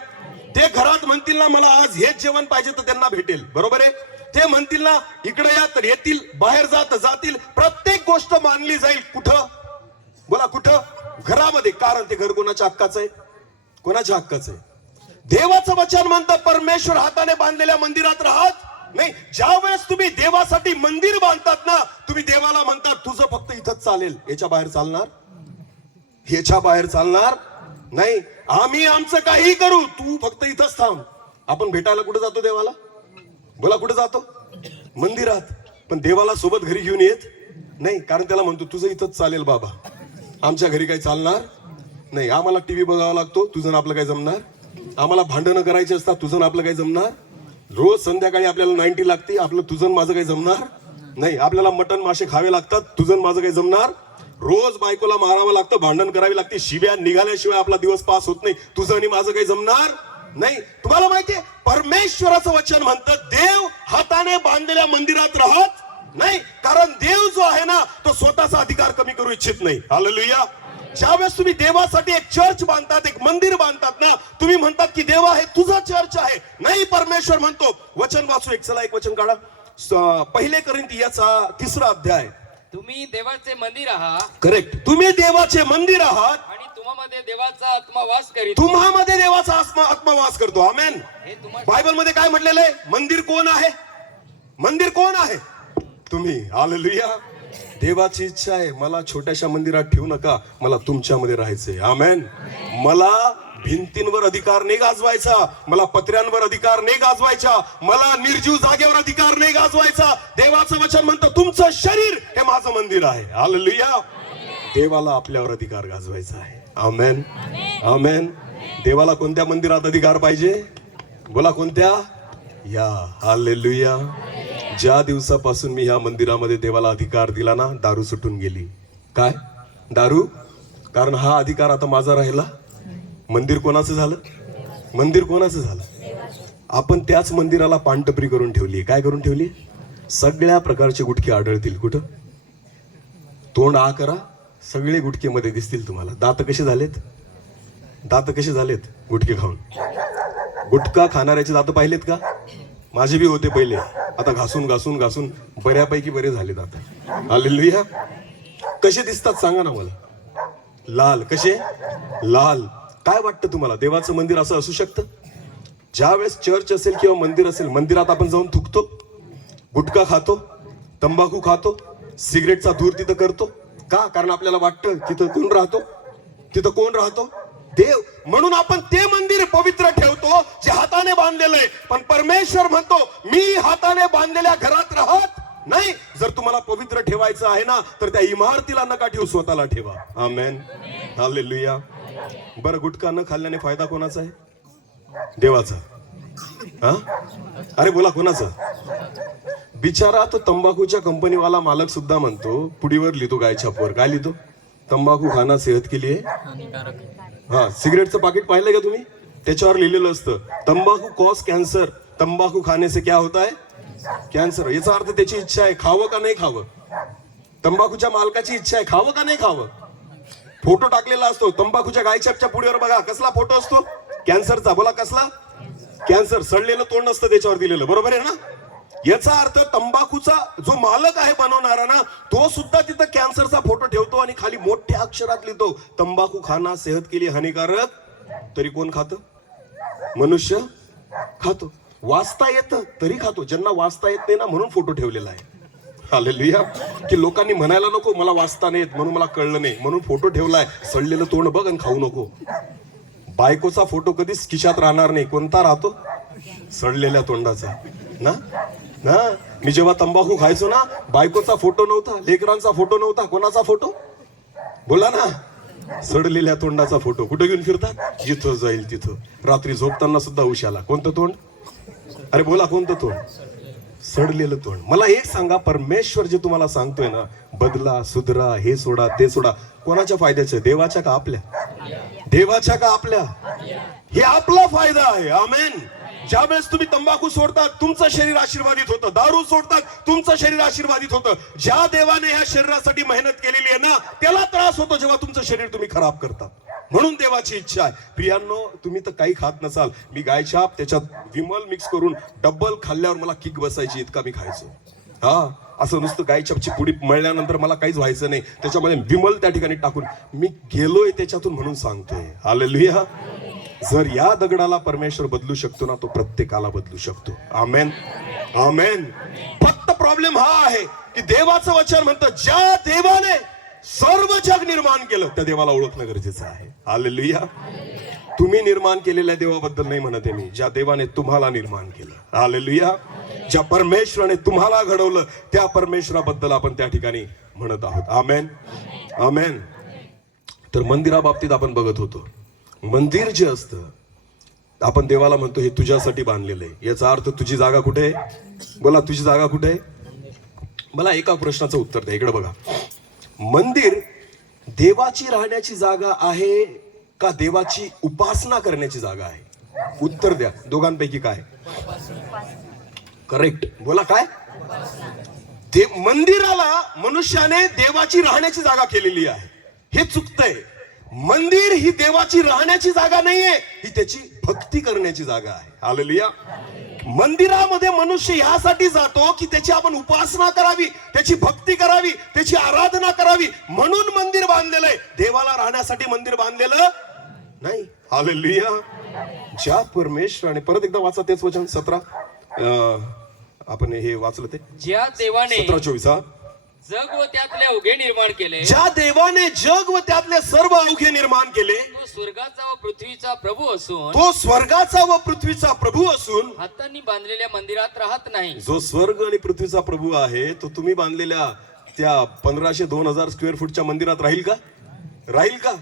ते घरात म्हणतील ना मला आज हेच जेवण पाहिजे तर त्यांना भेटेल. बरोबर आहे. ते म्हणतील ना इकडे या तर येतील, बाहेर जातील. प्रत्येक गोष्ट मानली जाईल. कुठं? बोला कुठं? घरामध्ये. कारण ते घर कोणाच्या हक्काचं आहे? कोणाच्या हक्काचं आहे? देवाचं वचन म्हणतं परमेश्वर हाताने बांधलेल्या मंदिरात राहत नाही. ज्या वेळेस तुम्ही देवासाठी मंदिर बांधतात ना, तुम्ही देवाला म्हणतात तुझं फक्त इथंच चालेल, याच्या बाहेर चालणार? याच्या बाहेर चालणार नाही. आम्ही आमचं काही करू, तू फक्त इथंच थांब. आपण भेटायला कुठे जातो देवाला? बोला कुठे जातो? मंदिरात. पण देवाला सोबत घरी घेऊन येत नाही, कारण त्याला म्हणतो तुझं इथंच चालेल बाबा, आमच्या घरी काही चालणार नाही. आम्हाला टीव्ही बघावा लागतो, तुझं आपलं काही जमणार? आम्हाला भांडणं करायची असतात, तुझं आपलं काही जमणार? रोज संध्याकाळी आपल्याला 90 लागते, आपलं तुझं माझं काही जमणार नाही. आपल्याला मटण मासे खावे लागतात, तुझं माझं काही जमणार? रोज बायकोला मारावं लागतं, भांडण करावी लागते, शिव्या निघाल्याशिवाय आपला दिवस पास होत नाही, तुझं आणि माझं काही जमणार नाही. तुम्हाला माहितीये परमेश्वराचं वचन म्हणतं देव हाताने बांधलेल्या मंदिरात राहत नाही. कारण देव जो आहे ना तो स्वतःचा अधिकार कमी करू इच्छित नाही. हालेलुया. ज्यावेळेस तुम्ही देवासाठी एक चर्च बांधतात, एक मंदिर बांधतात ना, तुम्ही म्हणतात की देवा हे तुझं चर्च आहे. नाही, परमेश्वर म्हणतो. वचन वाचू एक. चला एक वचन काढा. 1 कोरिंथियाचा 3रा अध्याय. तुम्ही देवाचे मंदिर आहात. करेक्ट. तुम्ही देवाचे मंदिर आहात आणि तुम्हामध्ये देवाचा आत्मा वास करीत. तुम्हामध्ये देवाचा आत्मा वास करतो. आमेन. हे बायबल मध्ये काय म्हटलेलं आहे? मंदिर कोण आहे? मंदिर कोण आहे? तुम्ही. हालेलुया. देवाची इच्छा आहे मला छोट्याशा मंदिरात ठेवू नका, मला तुमच्यामध्ये राहायचंय. आमेन. मला भिंतींवर अधिकार नाही गाजवायचा, मला पत्र्यांवर अधिकार नाही गाजवायचा, मला निर्जीव जागेवर अधिकार नाही गाजवायचा. देवाचं वचन म्हणतं तुमचं शरीर हे माझं मंदिर आहे. हालेलुया. देवाला आपल्यावर अधिकार गाजवायचा आहे. आमेन, आमेन. देवाला कोणत्या मंदिरात अधिकार पाहिजे? बोला कोणत्या? या. हालेलुया. ज्या दिवसापासून मी ह्या मंदिरामध्ये देवाला अधिकार दिला ना, दारू सुटून गेली. काय? दारू? कारण हा अधिकार आता माझा राहिला. मंदिर कोणाचं झालं? मंदिर कोणाचं झालं? आपण त्याच मंदिराला पानटपरी करून ठेवली. काय करून ठेवली? सगळ्या प्रकारचे गुटखे आढळतील. कुठं? तोंड आ करा, सगळे गुटखेमध्ये दिसतील तुम्हाला. दात कसे झालेत? दात कसे झालेत गुटखे खाऊन? गुटखा खाणाऱ्याचे दात पाहिलेत का? माझे बी होते पहिले, आता घासून घासून घासून बऱ्यापैकी बरे झालेत आता. हालेलुया. कसे दिसतात सांगा ना मला? लाल. कसे? लाल. काय वाटतं तुम्हाला, देवाचं मंदिर असं असू शकतं? ज्या वेळेस चर्च असेल किंवा मंदिर असेल, मंदिरात आपण जाऊन थुकतो, गुटखा खातो, तंबाखू खातो, सिगरेटचा धूर तिथं करतो. का? कारण आपल्याला वाटतं तिथं कोण राहतो? तिथं कोण राहतो? देव. म्हणून आपण ते मंदिर पवित्र ठेवतो जे हाताने बांधलेलं आहे. पण परमेश्वर म्हणतो, मी हाताने बांधलेल्या घरात राहत नाही. जर तुम्हाला पवित्र ठेवायचं आहे ना, तर त्या इमारतीला नका ठेवू, स्वतःला ठेवा. आमेन. हालेलुया. बरं, गुटखा न खाल्ल्याने फायदा कोणाचा आहे? देवाचा. हा? अरे बोला, कोणाचा? बिचारा तो तंबाखूच्या कंपनीवाला मालक सुद्धा म्हणतो, पुडीवर लिहितो गायछापवर. काय लिहितो? तंबाखू खाना सेहत के लिए हा. सिगरेटचं पाकिट पाहिलं का तुम्ही? त्याच्यावर लिहिलेलं असतं, तंबाखू कॉज कॅन्सर. तंबाखू खाने से क्या होता है? कॅन्सर. याचा अर्थ त्याची इच्छा आहे, खावं का नाही खावं. तंबाखूच्या मालकाची इच्छा आहे, खावं का नाही खावं. फोटो टाकलेला असतो तंबाखूच्या गायछापच्या पुडीवर. बघा कसला फोटो असतो? कॅन्सरचा. बोला कसला? कॅन्सर. सडलेलं तोंड असतं त्याच्यावर दिलेलं. बरोबर आहे ना? याचा अर्थ तंबाखूचा जो मालक आहे, बनवणारा ना, तो सुद्धा तिथं कॅन्सरचा फोटो ठेवतो आणि खाली मोठ्या अक्षरात लिहितो, तंबाखू खाना सेहत के लिए हानिकारक. तरी कोण खातं? मनुष्य खातो. वाचता येतं तरी खातो. ज्यांना वाचता येत नाही ना, म्हणून फोटो ठेवलेला आहे. हालेलुया. की लोकांनी म्हणायला नको मला वाचता नाही येत म्हणून मला कळलं नाही, म्हणून फोटो ठेवलाय. सडलेलं तोंड बघ आणि खाऊ नको. बायकोचा फोटो कधीच खिशात राहणार नाही. कोणता राहतो? सडलेल्या तोंडाचा ना. ना, मी जेव्हा तंबाखू खायचो ना, बायकोचा फोटो नव्हता, लेकरांचा फोटो नव्हता. कोणाचा फोटो? बोला ना. सडलेल्या तोंडाचा फोटो. कुठे घेऊन फिरतात? जिथं जाईल तिथं. रात्री झोपताना सुद्धा उशाला. कोणतं तोंड? अरे बोला, कोणतं तोंड? सडलेलं तोंड. मला एक सांगा, परमेश्वर जे तुम्हाला सांगतोय ना, बदला, सुधरा, हे सोडा, ते सोडा, कोणाच्या फायद्याचं? देवाच्या का आपल्या? देवाच्या का आपल्या? हे आपला फायदा आहे. आमेन. ज्या वेळेस तुम्ही तंबाखू सोडतात, तुमचं शरीर आशीर्वादित होतं. दारू सोडतात, तुमचं शरीर आशीर्वादित होतं. ज्या देवाने ह्या शरीरासाठी मेहनत केलेली आहे ना, त्याला त्रास होतो जेव्हा तुमचं शरीर तुम्ही खराब करता. म्हणून देवाची इच्छा आहे. प्रियांनो, तुम्ही तर काही खात नसाल, मी गायछाप त्याच्यात विमल मिक्स करून डब्बल खाल्ल्यावर मला किक बसायची, इतका मी खायचो. हा, असं नुसतं गायछापची पुडी मळल्यानंतर मला काहीच व्हायचं नाही, त्याच्यामध्ये विमल त्या ठिकाणी टाकून मी गेलोय त्याच्यातून, म्हणून सांगतोय. हालेलुया. जर या दगडाला परमेश्वर बदलू शकतो ना, तो प्रत्येकाला बदलू शकतो. आमेन. आमेन. फक्त प्रॉब्लेम हा आहे की देवाचं वचन म्हणतं, ज्या देवाने सर्व जग निर्माण केलं त्या देवाला ओळखणं गरजेचं आहे. हालेलुया. तुम्ही निर्माण केलेल्या देवाबद्दल नाही म्हणत आहे मी, ज्या देवाने तुम्हाला निर्माण केलं. हालेलुया. ज्या परमेश्वराने तुम्हाला घडवलं त्या परमेश्वराबद्दल आपण त्या ठिकाणी म्हणत आहोत. आमेन. आमेन. तर मंदिराबाबतीत आपण बघत होतो, मंदिर जे असतं, आपण देवाला म्हणतो हे तुझ्यासाठी बांधलेलं आहे. याचा अर्थ तुझी जागा कुठे आहे? बोला, तुझी जागा कुठे आहे? मला एका प्रश्नाचं उत्तर द्या. इकडे बघा. मंदिर देवाची राहण्याची जागा आहे का देवाची उपासना करण्याची जागा आहे? उत्तर द्या. दोघांपैकी काय करेक्ट? बोला काय? मंदिराला मनुष्याने देवाची राहण्याची जागा केलेली आहे, हे चुकतंय. मंदिर ही देवाची राहण्याची जागा नाहीये, ही त्याची भक्ती करण्याची जागा आहे. हालेलुया. मंदिरामध्ये मनुष्य ह्यासाठी जातो की त्याची आपण उपासना करावी, त्याची भक्ती करावी, त्याची आराधना करावी, म्हणून मंदिर बांधलेलं आहे. देवाला राहण्यासाठी मंदिर बांधलेलं नाही. हालेलुया. ज्या परमेश्वराने, परत एकदा वाचा तेच वचन 17, आपण हे वाचलं ते, ज्या देवाने 17:24. हा. जग व त्यातले अवघे निर्माण केले, ज्या देवाने जग व त्यातले सर्व अवघे निर्माण केले, तो स्वर्गाचा व पृथ्वीचा प्रभू असून, तो स्वर्गाचा व पृथ्वीचा प्रभू असून हातांनी बांधलेल्या मंदिरात राहत नाही. जो स्वर्ग आणि पृथ्वीचा प्रभू आहे, तो तुम्ही बांधलेल्या त्या 1500-2000 स्क्वेअर फूटच्या मंदिरात राहील का? राहील का?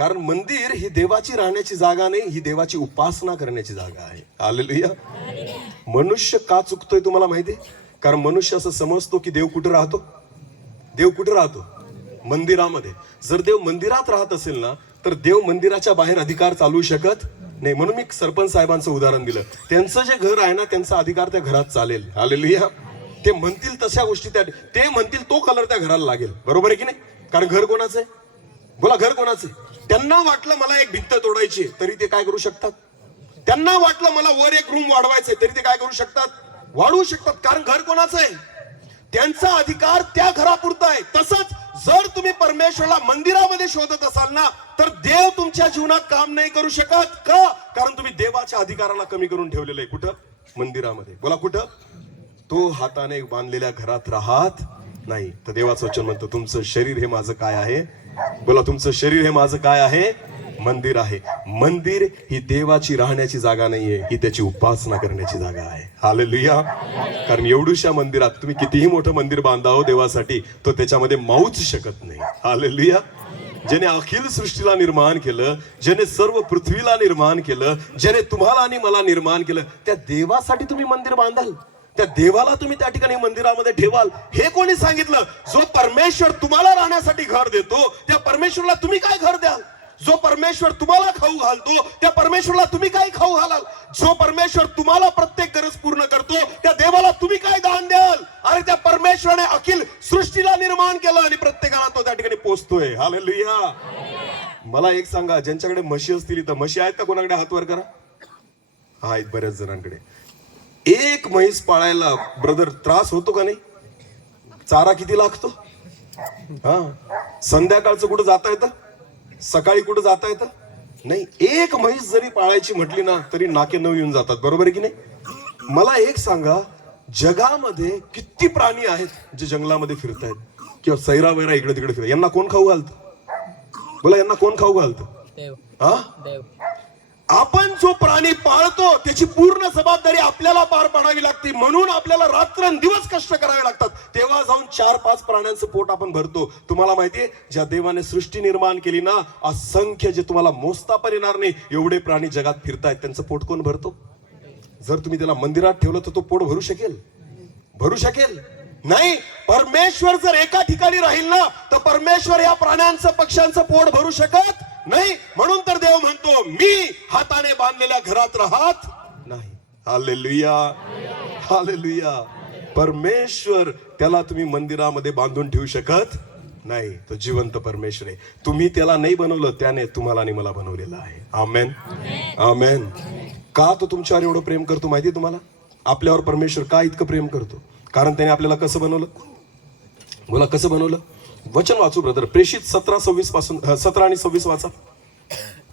कारण मंदिर ही देवाची राहण्याची जागा नाही, ही देवाची उपासना करण्याची जागा आहे. हालेलुया. मनुष्य का चुकतोय तुम्हाला माहिती आहे? कारण मनुष्य असं समजतो की देव कुठे राहतो. देव कुठे राहतो? मंदिरामध्ये. जर देव मंदिरात राहत असेल ना, तर देव मंदिराच्या बाहेर अधिकार चालवू शकत नाही. म्हणून मी सरपंच साहेबांचं उदाहरण दिलं. त्यांचं जे घर आहे ना, त्यांचा अधिकार त्या घरात चालेल. हालेलुया. ते म्हणतील तशा गोष्टी ते म्हणतील तो कलर त्या घराला लागेल. बरोबर आहे की नाही? कारण घर कोणाचं आहे? बोला, घर कोणाचं आहे? त्यांना वाटलं मला एक भिंत तोडायची तरी ते काय करू शकतात. त्यांना वाटलं मला वर एक रूम वाढवायचंय तरी ते काय करू शकतात, वाढवू शकतात. कारण घर कोणाचं आहे? त्यांचा अधिकार त्या घरापुरता आहे. तसंच जर तुम्ही परमेश्वराला मंदिरामध्ये शोधत असाल ना, तर देव तुमच्या जीवनात काम नाही करू शकत. का? कारण तुम्ही देवाच्या अधिकाराला कमी करून ठेवलेलं आहे. कुठं? मंदिरामध्ये. बोला, कुठं? तो हाताने बांधलेल्या घरात राहत नाही. तर देवाचं वचन म्हणतं तुमचं शरीर हे माझं काय आहे. बोला, तुमचं शरीर हे माझं काय आहे? मंदिर आहे. मंदिर ही देवाची राहण्याची जागा नाहीये, ही त्याची उपासना करण्याची जागा आहे. हालेलुया. कारण एवढ्याशा मंदिरात तुम्ही कितीही मोठं मंदिर बांधावं देवासाठी, तो त्याच्यामध्ये मावूच शकत नाही. हालेलुया. ज्याने अखिल सृष्टीला निर्माण केलं, ज्याने सर्व पृथ्वीला निर्माण केलं, ज्याने तुम्हाला आणि मला निर्माण केलं, त्या देवासाठी तुम्ही मंदिर बांधाल, त्या देवाला तुम्ही त्या ठिकाणी मंदिरामध्ये ठेवाल. हे कोणी सांगितलं? जो परमेश्वर तुम्हाला राहण्यासाठी घर देतो, त्या परमेश्वरला तुम्ही काय घर द्याल? जो परमेश्वर तुम्हाला खाऊ घालतो, त्या परमेश्वरला तुम्ही काय खाऊ घालाल? जो परमेश्वर तुम्हाला प्रत्येक गरज पूर्ण करतो, त्या देवाला तुम्ही काय दान द्याल? अरे त्या परमेश्वराने अखिल सृष्टीला निर्माण केलं आणि प्रत्येकाला तो त्या ठिकाणी पोहोचतोय. हालेलुया. मला एक सांगा, ज्यांच्याकडे म्हशी असतील इथं, म्हशी आहेत का? कोणाकडे हात वर करा. आहेत बऱ्याच जणांकडे. एक म्हैस पाळायला ब्रदर त्रास होतो का नाही? चारा किती लागतो? हा, संध्याकाळचं कुठं जाता येतं? सकाळी कुठं जाता येतं? नाही. एक म्हैस जरी पाळायची म्हटली ना, तरी नाके नऊ येऊन जातात. बरोबर आहे की नाही? मला एक सांगा, जगामध्ये किती प्राणी आहेत जे जंगलामध्ये फिरतायत किंवा सैरा वैरा इकडे तिकडे फिरतात. यांना कोण खाऊ घालतं? बोला, यांना कोण खाऊ घालतं? देव. हा, देव. आपण जो प्राणी पाळतो त्याची पूर्ण जबाबदारी आपल्याला पार पाडावी लागते. म्हणून आपल्याला रात्रंदिवस कष्ट करावे लागतात. तेव्हा जाऊन 4-5 प्राण्यांचं पोट आपण भरतो. तुम्हाला माहितीये, ज्या देवाने सृष्टी निर्माण केली ना, असंख्य, जे तुम्हाला मोजता पण येणार नाही एवढे प्राणी जगात फिरतायत, त्यांचं पोट कोण भरतो? जर तुम्ही त्याला मंदिरात ठेवलं तर तो पोट भरू शकेल? भरू शकेल नाही. परमेश्वर जर एका ठिकाणी राहील ना, तर परमेश्वर या प्राण्यांचं, पक्ष्यांचं पोट भरू शकत नाही. म्हणून तर देव म्हणतो, मी हाताने बांधलेल्या घरात राहत नाही. हालेलुया. हालेलुया. परमेश्वर, त्याला तुम्ही मंदिरामध्ये बांधून ठेवू शकत नाही. तो जिवंत परमेश्वर आहे. तुम्ही त्याला नाही बनवलं, त्याने तुम्हाला आणि मला बनवलेलं आहे. आमेन. आमेन. का तो तुमच्यावर एवढं प्रेम करतो माहिती तुम्हाला? आपल्यावर परमेश्वर का इतकं प्रेम करतो? कारण त्याने आपल्याला कसं बनवलं? बोला, कसं बनवलं? वचन वाचू ब्रदर. प्रेषित 17:26 पासून 17 आणि 26 वाचा.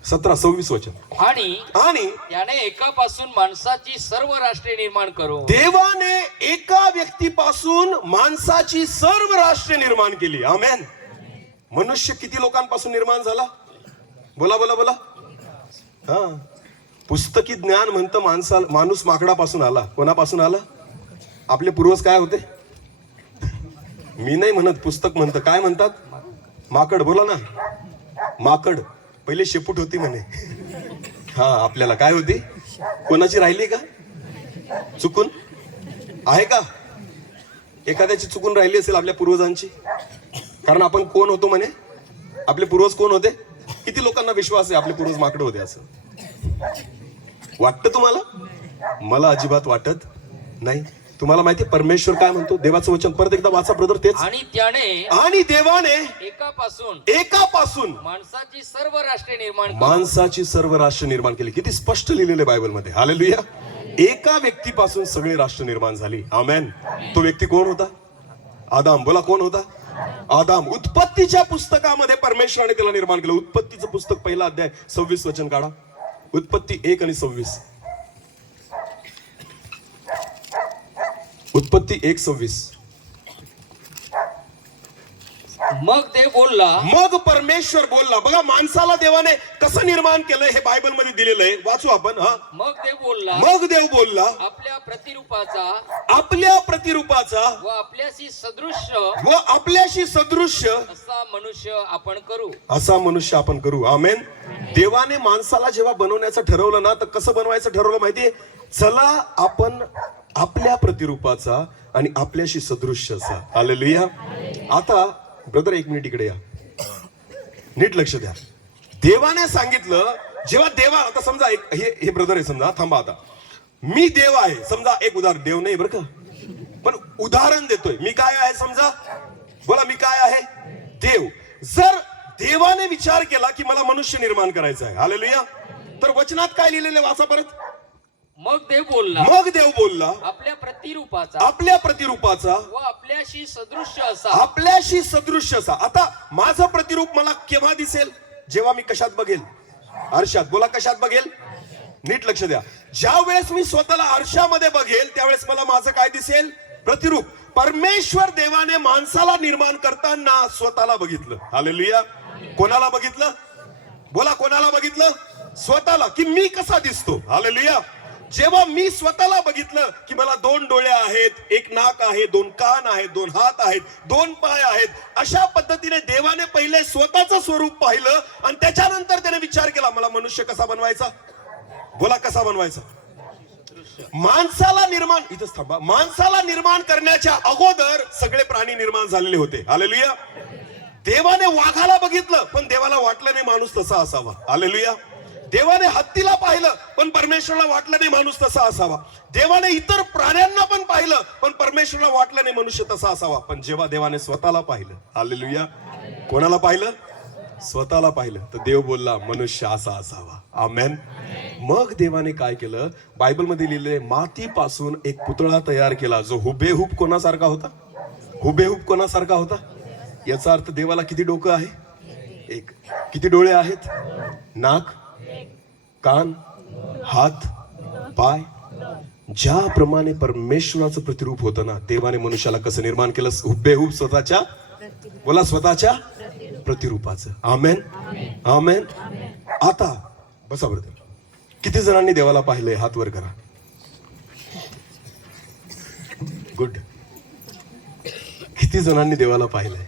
17-26 वचन. आणि त्याने एकापासून माणसाची सर्व राष्ट्रे निर्माण करून, देवाने एका व्यक्तीपासून माणसाची सर्व राष्ट्रे निर्माण केली. आमेन. मनुष्य किती लोकांपासून निर्माण झाला? बोला बोला बोला. हा, पुस्तकी ज्ञान म्हणतं माणूस माकडापासून आला. कोणापासून आला? आपले पूर्वज काय होते? मी नाही म्हणत, पुस्तक म्हणतं. काय म्हणतात? माकड. बोला ना, माकड. पहिले शेपूट होती म्हणे. हा, आपल्याला काय होती? कोणाची राहिली का? चुकून आहे का? एखाद्याची चुकून राहिली असेल आपल्या पूर्वजांची. कारण आपण कोण होतो म्हणे? आपले पूर्वज कोण होते? किती लोकांना विश्वास आहे आपले पूर्वज माकड होते असं? वाटतं तुम्हाला? मला अजिबात वाटत नाही. तुम्हाला माहिती परमेश्वर काय म्हणतो? देवाचं वचन परत एकदा वाचा ब्रदर. तेच. आणि देवाने एकापासून माणसाची सर्व राष्ट्रे निर्माण करून, माणसाची सर्व राष्ट्र निर्माण केली. किती स्पष्ट लिहिलेलं आहे बायबलमध्ये. हालेलुया. एका व्यक्तीपासून सगळे राष्ट्र निर्माण झाली. आमेन. तो व्यक्ती कोण होता? आदाम. बोला, कोण होता? आदाम. उत्पत्तीच्या पुस्तकामध्ये परमेश्वराने त्याला निर्माण केलं. उत्पत्तीचं पुस्तक, पहिला अध्याय, 26 वचन काढा. उत्पत्ती 1 आणि 26. उत्पत्ती 1:26. मग देव बोलला. मग परमेश्वर बोलला. बघा माणसाला देवाने कसं निर्माण केलंय हे बायबल मध्ये दिलेलं आहे, वाचू आपण. मग देव बोलला. मग देव बोलला, आपल्या प्रतिरूपाचा आपल्या प्रतिरूपाचा व आपल्याशी सदृश व आपल्याशी सदृश्य असा मनुष्य आपण करू. असा मनुष्य आपण करू. आमेन. देवाने माणसाला जेव्हा बनवण्याचं ठरवलं ना, तर कसं बनवायचं ठरवलं माहितीये? चला आपण आपल्या प्रतिरूपाचा आणि आपल्याशी सदृश्य असा. हालेलुया. आता ब्रदर एक मिनिट इकडे या, नीट लक्ष द्या. देवाने सांगितलं, जेव्हा देवा, आता समजा एक हे ब्रदर आहे, समजा थांबा, आता मी देव आहे समजा, एक उदाहरण, देव नाही बरं का, पण उदाहरण देतोय. मी काय आहे समजा, बोला मी काय आहे? देव. जर देवाने विचार केला की मला मनुष्य निर्माण करायचा आहे, हालेलुया, तर वचनात काय लिहिलेले वाचा परत. मग देव बोलला. मग देव बोलला, आपल्या प्रतिरूपाचा आपल्या प्रतिरूपाचा व आपल्याशी सदृश असा. आपल्याशी सदृश्य असा. आता माझं प्रतिरूप मला केव्हा दिसेल? जेव्हा मी कशात बघेल? आरशात. बोला कशात बघेल? नीट लक्ष द्या. ज्या वेळेस मी स्वतःला आरशामध्ये बघेल त्यावेळेस मला माझं काय दिसेल? प्रतिरूप. परमेश्वर देवाने माणसाला निर्माण करताना स्वतःला बघितलं. हालेलुया. कोणाला बघितलं? बोला कोणाला बघितलं? स्वतःला. की मी कसा दिसतो? हालेलुया. जेव्हा मी स्वतःला बघितलं की मला 2 डोळे आहेत, 1 नाक आहे, 2 कान आहेत, 2 हात आहेत, 2 पाय आहेत, अशा पद्धतीने देवाने पहिले स्वतःचं स्वरूप पाहिलं आणि त्याच्यानंतर त्याने विचार केला मला मनुष्य कसा बनवायचा. बोला कसा बनवायचा? माणसाला निर्माण, इथंच थांबा, माणसाला निर्माण करण्याच्या अगोदर सगळे प्राणी निर्माण झालेले होते. हालेलुया. देवाने वाघाला बघितलं पण देवाला वाटलं नाही माणूस तसा असावा. हालेलुया. देवाने हत्तीला पाहिलं पण परमेश्वरला वाटलं नाही माणूस तसा असावा. देवाने इतर प्राण्यांना पण पाहिलं पण परमेश्वरला वाटलं नाही मनुष्य तसा असावा. पण जेव्हा देवाने स्वतःला पाहिलं, हालेलुया, कोणाला पाहिलं? स्वतःला पाहिलं, तर देव बोलला मनुष्य असा असावा. आमेन. मग देवाने काय केलं? बायबलमध्ये लिहिलेले मातीपासून एक पुतळा तयार केला जो हुबेहूब कोणासारखा होता? हुबेहूब कोणासारखा होता? याचा अर्थ देवाला किती डोकं आहे? 1. किती डोळे आहेत? नाक, कान, हात, पाय. ज्याप्रमाणे परमेश्वराचं प्रतिरूप होतं ना, देवाने मनुष्याला कसं निर्माण केलं? हुबेहूब स्वतःच्या, बोला स्वतःच्या प्रतिरूपाचं. आमेन. आमेन. आता बसा बरं. किती जणांनी देवाला पाहिलंय? हात वर करा. गुड. किती जणांनी देवाला पाहिलंय?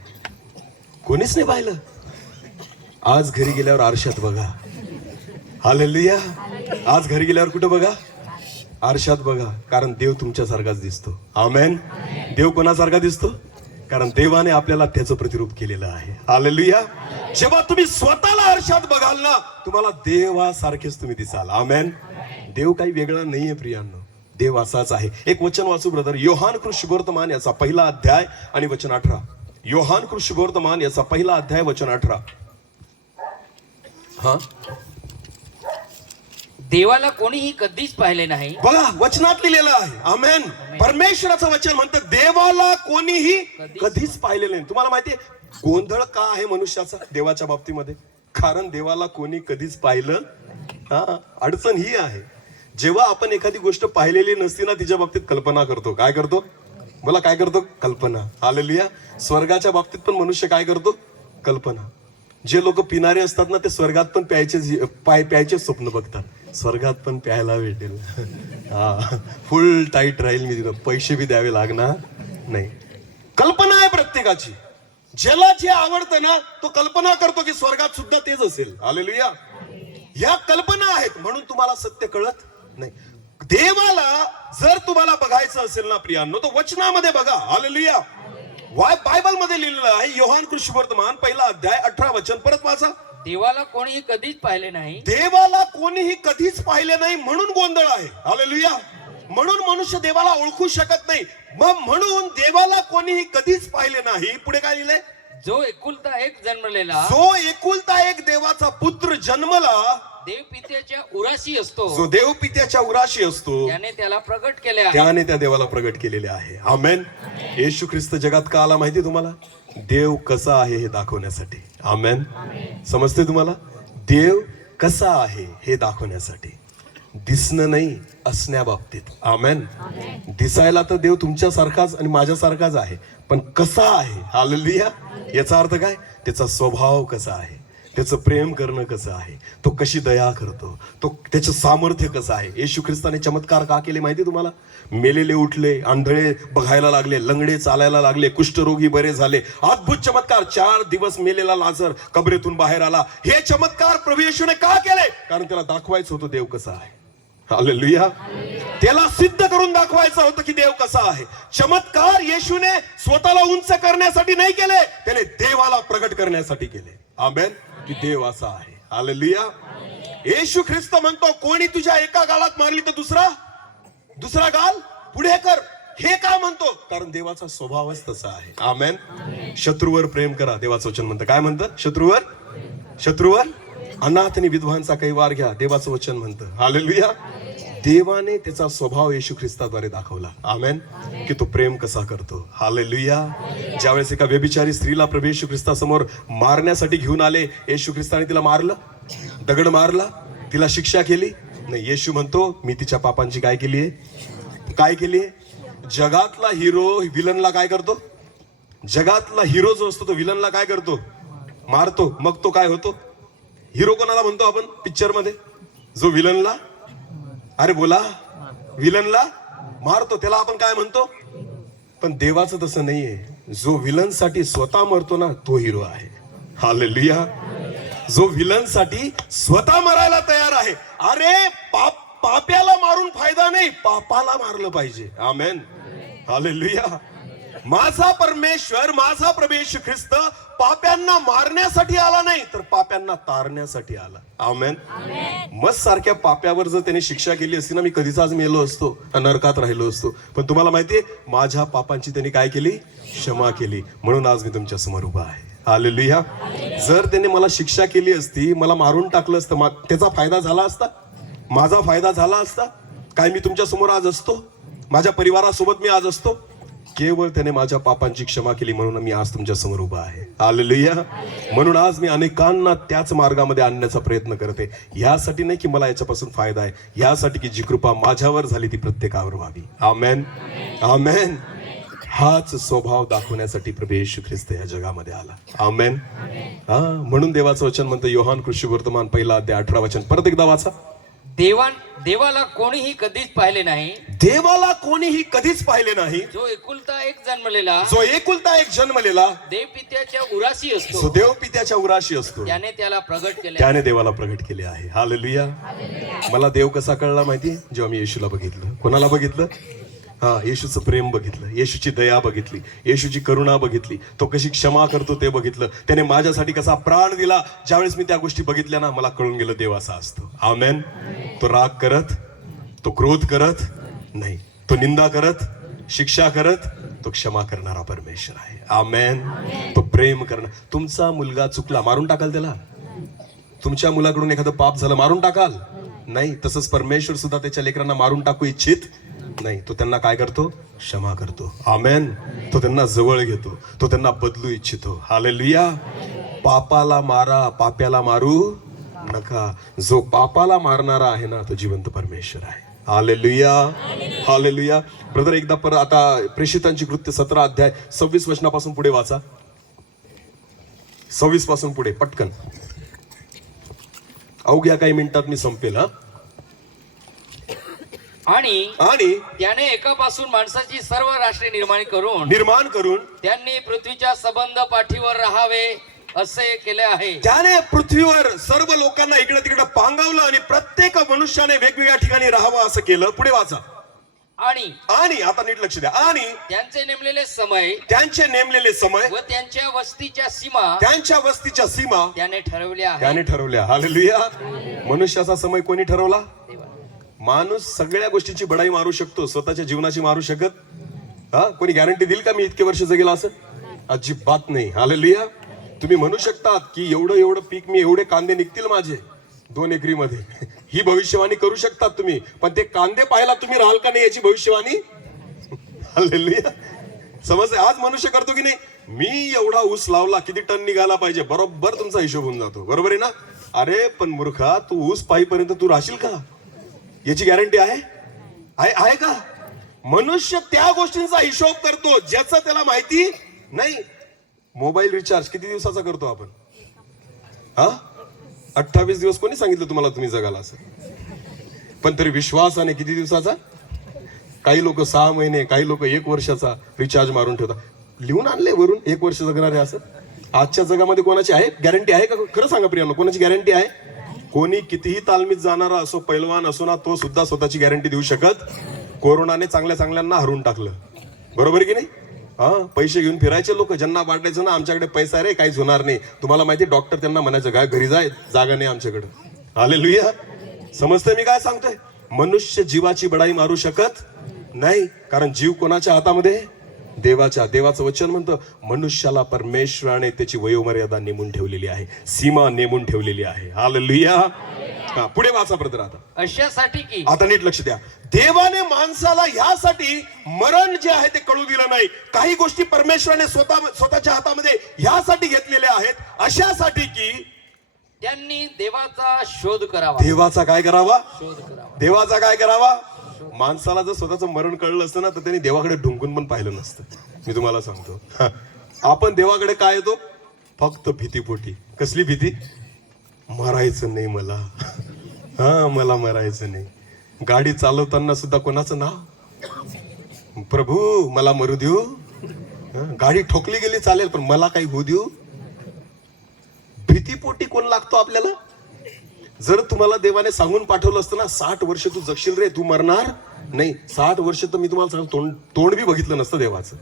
कोणीच नाही पाहिलं. आज घरी गेल्यावर आरशात बघा. हालेलुया. आज घरी गेल्यावर कुठं बघा? आरशात बघा. कारण देव तुमच्यासारखाच दिसतो. आमेन. देव कोणासारखा दिसतो? कारण देवाने आपल्याला त्याचं प्रतिरूप केलेलं आहे. हालेलुया. जेव्हा तुम्ही स्वतःला आरशात बघाल ना, तुम्हाला देवासारखेच तुम्ही दिसाल. आमेन. देव काही वेगळा नाहीये प्रियांनो, देव असाच आहे. एक वचन वाचू ब्रदर. योहान कृष्णवर्तमान याचा 1 अध्याय आणि वचन 18. योहान कृष्णवर्तमान याचा 1 अध्याय वचन 18. हा, देवाला कोणीही कधीच पाहिले नाही. बघा वचनात लिहिलेलं आहे. आमेन. परमेश्वराचं वचन म्हणतं देवाला कोणीही कधीच पाहिलेलं नाही. तुम्हाला माहितीये गोंधळ का आहे मनुष्याचा देवाच्या बाबतीमध्ये? कारण देवाला कोणी कधीच पाहिलं. हा, अडचण ही आहे. जेव्हा आपण एखादी गोष्ट पाहिलेली नसती ना, तिच्या बाबतीत कल्पना करतो. काय करतो? मला काय करतो? कल्पना. हालेलुया. स्वर्गाच्या बाबतीत पण मनुष्य काय करतो? कल्पना. जे लोक पिणारे असतात ना, ते स्वर्गात पण प्यायचे स्वप्न बघतात. स्वर्गात पण प्यायला भेटेल. हा, फुल टाईट राहील मी तिथं, पैसे बी द्यावे लागणार नाही. कल्पना आहे प्रत्येकाची. ज्याला जे आवडतं ना, तो कल्पना करतो की स्वर्गात सुद्धा तेच असेल. हालेलुया. या कल्पना आहेत म्हणून तुम्हाला सत्य कळत नाही. देवाला जर तुम्हाला बघायचं असेल ना प्रियांनो, तो वचनामध्ये बघा. हालेलुया. बायबल मध्ये लिहिलेलं आहे. योहान कृष्णवर्तमान 1 अध्याय 18 वचन परत वाचा. देवाला कोणीही कधीच पाहिले नाही. देवाला कोणीही कधीच पाहिले नाही म्हणून गोंधळ आहे. हालेलुया. म्हणून मनुष्य देवाला ओळखू शकत नाही. मग म्हणून देवाला कोणीही कधीच पाहिले नाही. पुढे काय लिहिलंय? जो एकुलता एक जन्मलेला, जो एकुलता एक देवाचा पुत्र जन्मला, देवपित्याच्या उराशी असतो, जो देवपित्याच्या उराशी असतो, त्याने त्याला प्रगट केले आहे. त्याने त्या देवाला प्रगट केलेले आहे. आमेन. येशू ख्रिस्त जगात का आला माहिती तुम्हाला? देव कसा आहे हे दाखवण्यासाठी. आमेन. समजते तुम्हाला? देव कसा आहे हे दाखवण्यासाठी. दिसणं नाही, असण्याबाबतीत. आमेन. दिसायला तर देव तुमच्यासारखाच आणि माझ्यासारखाच आहे, पण कसा आहे, हालेलुया, याचा अर्थ काय, त्याचा स्वभाव कसा आहे, त्याचं प्रेम करणं कसं आहे, तो कशी दया करतो, तो त्याचं सामर्थ्य कसं आहे. येशू ख्रिस्ताने चमत्कार का केले माहिती तुम्हाला? मेलेले उठले, आंधळे बघायला लागले, लंगडे चालायला लागले, कुष्ठरोगी बरे झाले. अद्भुत चमत्कार. 4 दिवस मेलेला लाजर कबरेतून बाहेर आला. हे चमत्कार प्रभू येशूने का केले? कारण त्याला दाखवायचं होतं देव कसा आहे. हालेलुया. त्याला सिद्ध करून दाखवायचं होतं की देव कसा आहे. चमत्कार येशूने स्वतःला उंच करण्यासाठी नाही केले, त्याने देवाला प्रगट करण्यासाठी केले. आमेन. की देव असा आहे. हालेलुया. येशू ख्रिस्त म्हणतो, कोणी तुझ्या एका गालात मारली तर दुसरा गाल पुढे कर. हे का म्हणतो? कारण देवाचा स्वभावच तसा आहे. आमेन. शत्रूवर प्रेम करा, देवाचं वचन म्हणतं. काय म्हणतं? शत्रूवर अनाथ आणि विधवांचा कैवार घ्या, देवाचं वचन म्हणतं. हालेलुया. देवाने त्याचा स्वभाव येशू ख्रिस्ताद्वारे दाखवला. आमेन. की तो प्रेम कसा करतो. हालेलुया. ज्यावेळेस एका व्यभिचारी स्त्रीला प्रभू येशू ख्रिस्तासमोर मारण्यासाठी घेऊन आले, येशू ख्रिस्ताने तिला मारलं, दगड मारला, तिला शिक्षा केली नाही. येशू म्हणतो, मी तिच्या पापांची काय केलीये? जगातला हिरो विलनला काय करतो? जगातला हिरो जो असतो तो विलनला काय करतो? मारतो. मग तो काय होतो? हिरो कोणाला म्हणतो आपण पिक्चर मध्ये? जो विलनला, अरे बोला, विलनला मारतो त्याला आपण काय म्हणतो? पण देवाचं तसं नाहीये. जो विलन साठी स्वतः मरतो ना, तो हिरो आहे. हालेलुया. जो विलन साठी स्वतः मरायला तयार आहे. अरे पाप्याला मारून फायदा नाही, पापाला मारलं पाहिजे. आमेन. हालेलुया. माझा परमेश्वर, माझा प्रभू येशू ख्रिस्त पाप्यांना मारण्यासाठी आला नाही, तर पाप्यांना तारण्यासाठी आला. आमेन. मग सारख्या पाप्यावर जर त्याने शिक्षा केली असती ना, मी कधीच आज मेलो असतो, नरकात राहिलो असतो. पण तुम्हाला माहितीये, माझ्या पापांची त्यांनी काय केली? क्षमा केली. म्हणून आज मी तुमच्या समोर उभा आहे. हालेलुया. जर त्याने मला शिक्षा केली असती, मला मारून टाकलं असतं, त्याचा फायदा झाला असता? माझा फायदा झाला असता काय? मी तुमच्या समोर आज असतो? माझ्या परिवारासोबत मी आज असतो? केवळ त्याने माझ्या पापांची क्षमा केली म्हणून मी आज तुमच्या समोर उभा आहे. हालेलुया. म्हणून आज मी अनेकांना त्याच मार्गामध्ये आणण्याचा प्रयत्न करते. यासाठी नाही की मला याच्यापासून फायदा आहे, यासाठी की जी कृपा माझ्यावर झाली ती प्रत्येकावर व्हावी. आमेन. आमेन. हाच स्वभाव दाखवण्यासाठी प्रभू येशू ख्रिस्त या जगामध्ये आला. आमेन. म्हणून देवाचं वचन म्हणतं, योहान कृषी वर्तमान 1 अध्याय 18 वचन. परत एकदा वाचा. देवाला कोणीही कधीच पाहिले नाही. देवाला कोणीही कधीच पाहिले नाही. जो एकुलता एक जन्मलेला देवपित्याच्या उराशी असतो. जो देवपित्याच्या उराशी असतो, त्याने त्याला प्रगट केले. त्याने देवाला प्रगट केले आहे. हालेलुया. मला देव कसा कळला माहिती? जेव्हा मी येशूला बघितलं. कोणाला बघितलं? येशूचं प्रेम बघितलं, येशूची दया बघितली, येशूची करुणा बघितली, तो कशी क्षमा करतो ते बघितलं, त्याने माझ्यासाठी कसा प्राण दिला. ज्यावेळेस मी त्या गोष्टी बघितल्या ना, मला कळून गेलं देव असा असतो. आमेन. तो राग करत, तो क्रोध करत नाही, तो निंदा करत, शिक्षा करत, तो क्षमा करणारा परमेश्वर आहे. आमेन. तो प्रेम करणार. तुमचा मुलगा चुकला, मारून टाकाल त्याला? तुमच्या मुलाकडून एखादं पाप झालं, मारून टाकाल? नाही. तसंच परमेश्वर सुद्धा त्याच्या लेकरांना मारून टाकू इच्छित नाही. तो त्यांना काय करतो? क्षमा करतो. आमेन. तो त्यांना जवळ घेतो, तो त्यांना बदलू इच्छितो. हालेलुया. पापाला मारा, पाप्याला मारू नका. जो पापाला मारणारा आहे ना, तो जिवंत परमेश्वर आहे. हालेलुया. हालेलुया. ब्रदर एकदा परत आता प्रेषितांची कृत्य 17 अध्याय 26 वचनापासून पुढे वाचा. 26 पासून पुढे पटकन. अवघ्या काही मिनिटात मी संपेल. आणि त्याने एकापासून माणसाची सर्व राष्ट्रे निर्माण करून त्यांनी पृथ्वीच्या सबंध पाठीवर राहावे असे केले आहे. त्याने पृथ्वीवर सर्व लोकांना इकडे तिकडे पांगवलं आणि प्रत्येक मनुष्याने वेगवेगळ्या ठिकाणी राहावं असं केलं. पुढे वाचा. आणि आता नीट लक्ष द्या. आणि त्यांचे नेमलेले समय व त्यांच्या वस्तीच्या सीमा त्याने ठरवल्या. हालेलुया. मनुष्याचा समय कोणी ठरवला? माणूस सगळ्या गोष्टीची बडाई मारू शकतो, स्वतःच्या जीवनाची मारू शकत? कोणी गॅरंटी देईल का मी इतके वर्ष जगेल असं? अजिबात नाही. हालेलुया. तुम्ही म्हणू शकतात की एवढं पीक, मी एवढे कांदे निघतील माझे 2 एकरीमध्ये, ही भविष्यवाणी करू शकतात तुम्ही. पण ते कांदे पाहायला तुम्ही राहाल का नाही याची भविष्यवाणी? हालेलुया. समज आज मनुष्य करतो की नाही, मी एवढा ऊस लावला, किती टन निघाला पाहिजे, बरोबर तुमचा हिशोब होऊन जातो. बरोबर आहे ना? अरे पण मूर्खा, तू ऊस पाईपर्यंत तू राहशील का? याची गॅरंटी आहे का? मनुष्य त्या गोष्टींचा हिशोब करतो ज्याचं त्याला माहिती नाही. मोबाईल रिचार्ज किती दिवसाचा करतो आपण? 28 दिवस. कोणी सांगितलं तुम्हाला तुम्ही जगाला असं? पण तरी विश्वासाने किती दिवसाचा? काही लोक 6 महिने, काही लोक 1 वर्षाचा रिचार्ज मारून ठेवतात. लिहून आणले वरून 1 वर्ष जगणारे असं. आजच्या जगामध्ये कोणाची आहे गॅरंटी आहे का? खरं सांगा प्रियांनो, कोणाची गॅरंटी आहे? कोणी कितीही तालमीत जाणारा असो, पैलवान असो ना, तो सुद्धा स्वतःची गॅरंटी देऊ शकत. कोरोनाने चांगल्यांना हरवून टाकलं, बरोबर की नाही? पैसे घेऊन फिरायचे लोक, ज्यांना वाटायचं ना आमच्याकडे पैसा रे काहीच होणार नाही. तुम्हाला माहिती, डॉक्टर त्यांना म्हणायचं काय, घरी जाय, जागा नाही आमच्याकडे. हालेलुया. समजतंय मी काय सांगतोय? मनुष्य जीवाची बडाई मारू शकत नाही, कारण जीव कोणाच्या हातामध्ये? देवाच्या. देवाचं वचन म्हणतं मनुष्याला परमेश्वराने त्याची वयोमर्यादा नेमून ठेवलेली आहे, सीमा नेमून ठेवलेली आहे. हालेलुया. पुढे वाचा ब्रदर. आता अशासाठी की, आता नीट लक्ष द्या, देवाने माणसाला ह्यासाठी मरण जे आहे ते कळू दिलं नाही. काही गोष्टी परमेश्वराने स्वतःच्या हातामध्ये ह्यासाठी घेतलेल्या आहेत, अशासाठी की त्यांनी देवाचा शोध करावा. देवाचा काय करावा? शोध करावा. देवाचा काय करावा? माणसाला जर स्वतःचं मरण कळलं असतं ना, तर त्यांनी देवाकडे ढुंकून पण पाहिलं नसतं. मी तुम्हाला सांगतो, आपण देवाकडे काय येतो? फक्त भीतीपोटी. कसली भीती? मरायचं नाही मला. मला मरायचं नाही. गाडी चालवताना सुद्धा कोणाचं नाव? प्रभू मला मरू देऊ. गाडी ठोकली गेली चालेल, पण मला काही होऊ देऊ. भीतीपोटी कोण लागतो आपल्याला? जर तुम्हाला देवाने सांगून पाठवलं असतं ना, 60 वर्ष तू जगशील रे, तू मरणार नाही. 60 वर्ष तर मी तुम्हाला सांगतो, तोंड बी बघितलं नसतं देवाचं.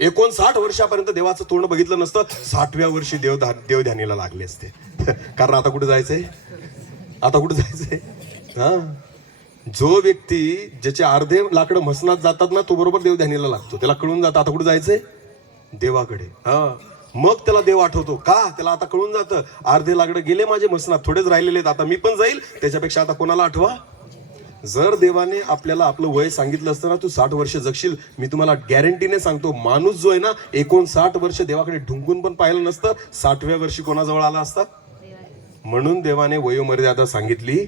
59 वर्षापर्यंत देवाचं तोंड बघितलं नसतं. 60व्या वर्षी देवध्यानीला लागले असते. कारण आता कुठे जायचंय? जो व्यक्ती ज्याचे अर्धे लाकडं म्हसनात जातात ना, तो बरोबर देवध्यानीला लागतो. त्याला कळून जातं आता कुठे जायचंय? देवाकडे. मग त्याला देव आठवतो का? त्याला आता कळून जातं अर्धे लाकडं गेले माझे म्हसनात, थोडेच राहिलेले आहेत, आता मी पण जाईल. त्याच्यापेक्षा आता कोणाला आठवा? जर देवाने आपल्याला आपलं वय सांगितलं असतं ना, तू 60 वर्ष जगशील, मी तुम्हाला गॅरंटीने सांगतो, माणूस जो आहे ना 59 वर्ष देवाकडे ढुंकून पण पाहिलं नसतं, 60व्या वर्षी कोणाजवळ आला असता? म्हणून देवाने वयोमर्यादा सांगितली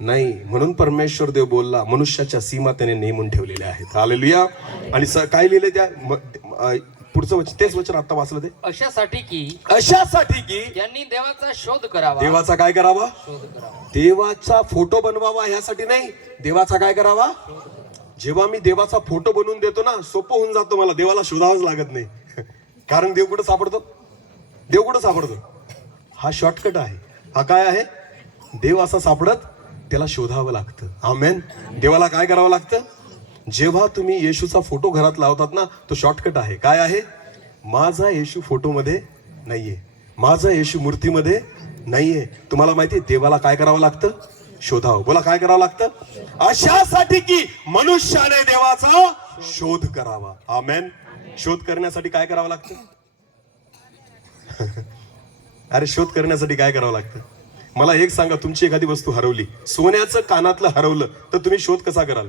नाही. म्हणून परमेश्वर देव बोलला, मनुष्याच्या सीमा त्याने नेमून ठेवलेल्या आहेत. हालेलुया. आणि काय लिहिलंय त्या पुढचं वचन, तेच वचन आता वाचलं ते. अशासाठी की त्यांनी देवाचा शोध करावा. देवाचा काय करावा? शोध करावा. देवाचा फोटो बनवावा ह्यासाठी नाही. देवाचा काय करावा? जेव्हा मी देवाचा फोटो बनवून देतो ना, सोपं होऊन जातो मला, देवाला शोधावंच लागत नाही. कारण देव कुठं सापडतो? हा शॉर्टकट आहे. हा काय आहे? देव असा सापडत, त्याला शोधावं लागतं. आमेन. देवाला काय करावं लागतं? जेव्हा तुम्ही येशूचा फोटो घरात लावतात ना, तो शॉर्टकट आहे. काय आहे? माझा येशू फोटोमध्ये नाहीये, माझा येशू मूर्तीमध्ये नाहीये. तुम्हाला माहितीये देवाला काय करावं लागतं? शोधावं. बोला, काय करावं लागतं? अशासाठी की मनुष्याने देवाचा शोध करावा. आमेन. शोध करण्यासाठी काय करावं लागतं? अरे शोध करण्यासाठी काय करावं लागतं? मला एक सांगा, तुमची एखादी वस्तू हरवली, सोन्याचं कानातलं हरवलं, तर तुम्ही शोध कसा कराल?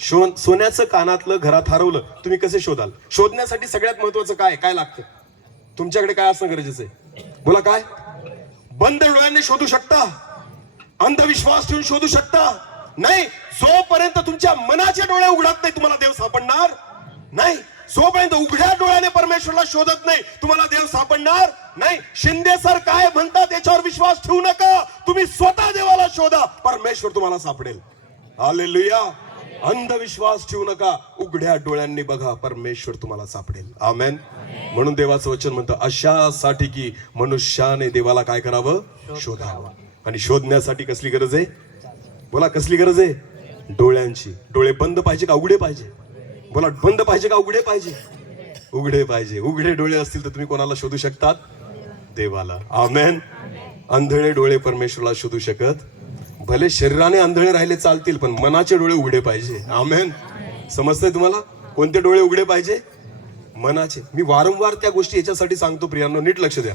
सोन्याचं कानातलं घरात हरवलं, तुम्ही कसे शोधाल? शोधण्यासाठी सगळ्यात महत्वाचं काय लागतं? तुमच्याकडे काय असणं गरजेचं आहे? बोला, काय? बंद डोळ्यांनी शोधू शकता? अंधविश्वास ठेवून शोधू शकता? नाही. जोपर्यंत तुमच्या मनाचे डोळे उघडत नाही, तुम्हाला देव सापडणार नाही. जोपर्यंत उघड्या डोळ्याने परमेश्वरला शोधत नाही, तुम्हाला देव सापडणार नाही. शिंदे सर काय म्हणतात याच्यावर विश्वास ठेवू नका. तुम्ही स्वतः देवाला शोधा, परमेश्वर तुम्हाला सापडेल. हालेलुया. अंधविश्वास ठेवू नका, उघड्या डोळ्यांनी बघा, परमेश्वर तुम्हाला सापडेल. आमेन. म्हणून देवाचं वचन म्हणतं, अशासाठी की मनुष्याने देवाला काय करावं? शोधावं. आणि शोधण्यासाठी कसली गरज आहे? बोला, कसली गरज आहे? डोळ्यांची. डोळे बंद पाहिजे का उघडे पाहिजे? बोला, बंद पाहिजे का उघडे पाहिजे? उघडे पाहिजे. उघडे डोळे असतील तर तुम्ही कोणाला शोधू शकतात? देवाला. आमेन. अंधळे डोळे परमेश्वरला शोधू शकत. भले शरीराने आंधळे राहिले चालतील, पण मनाचे डोळे उघडे पाहिजे. आमेन. समजतंय तुम्हाला? कोणते डोळे उघडे पाहिजे? मनाचे. मी वारंवार त्या गोष्टी याच्यासाठी सांगतो प्रियांनो, नीट लक्ष द्या.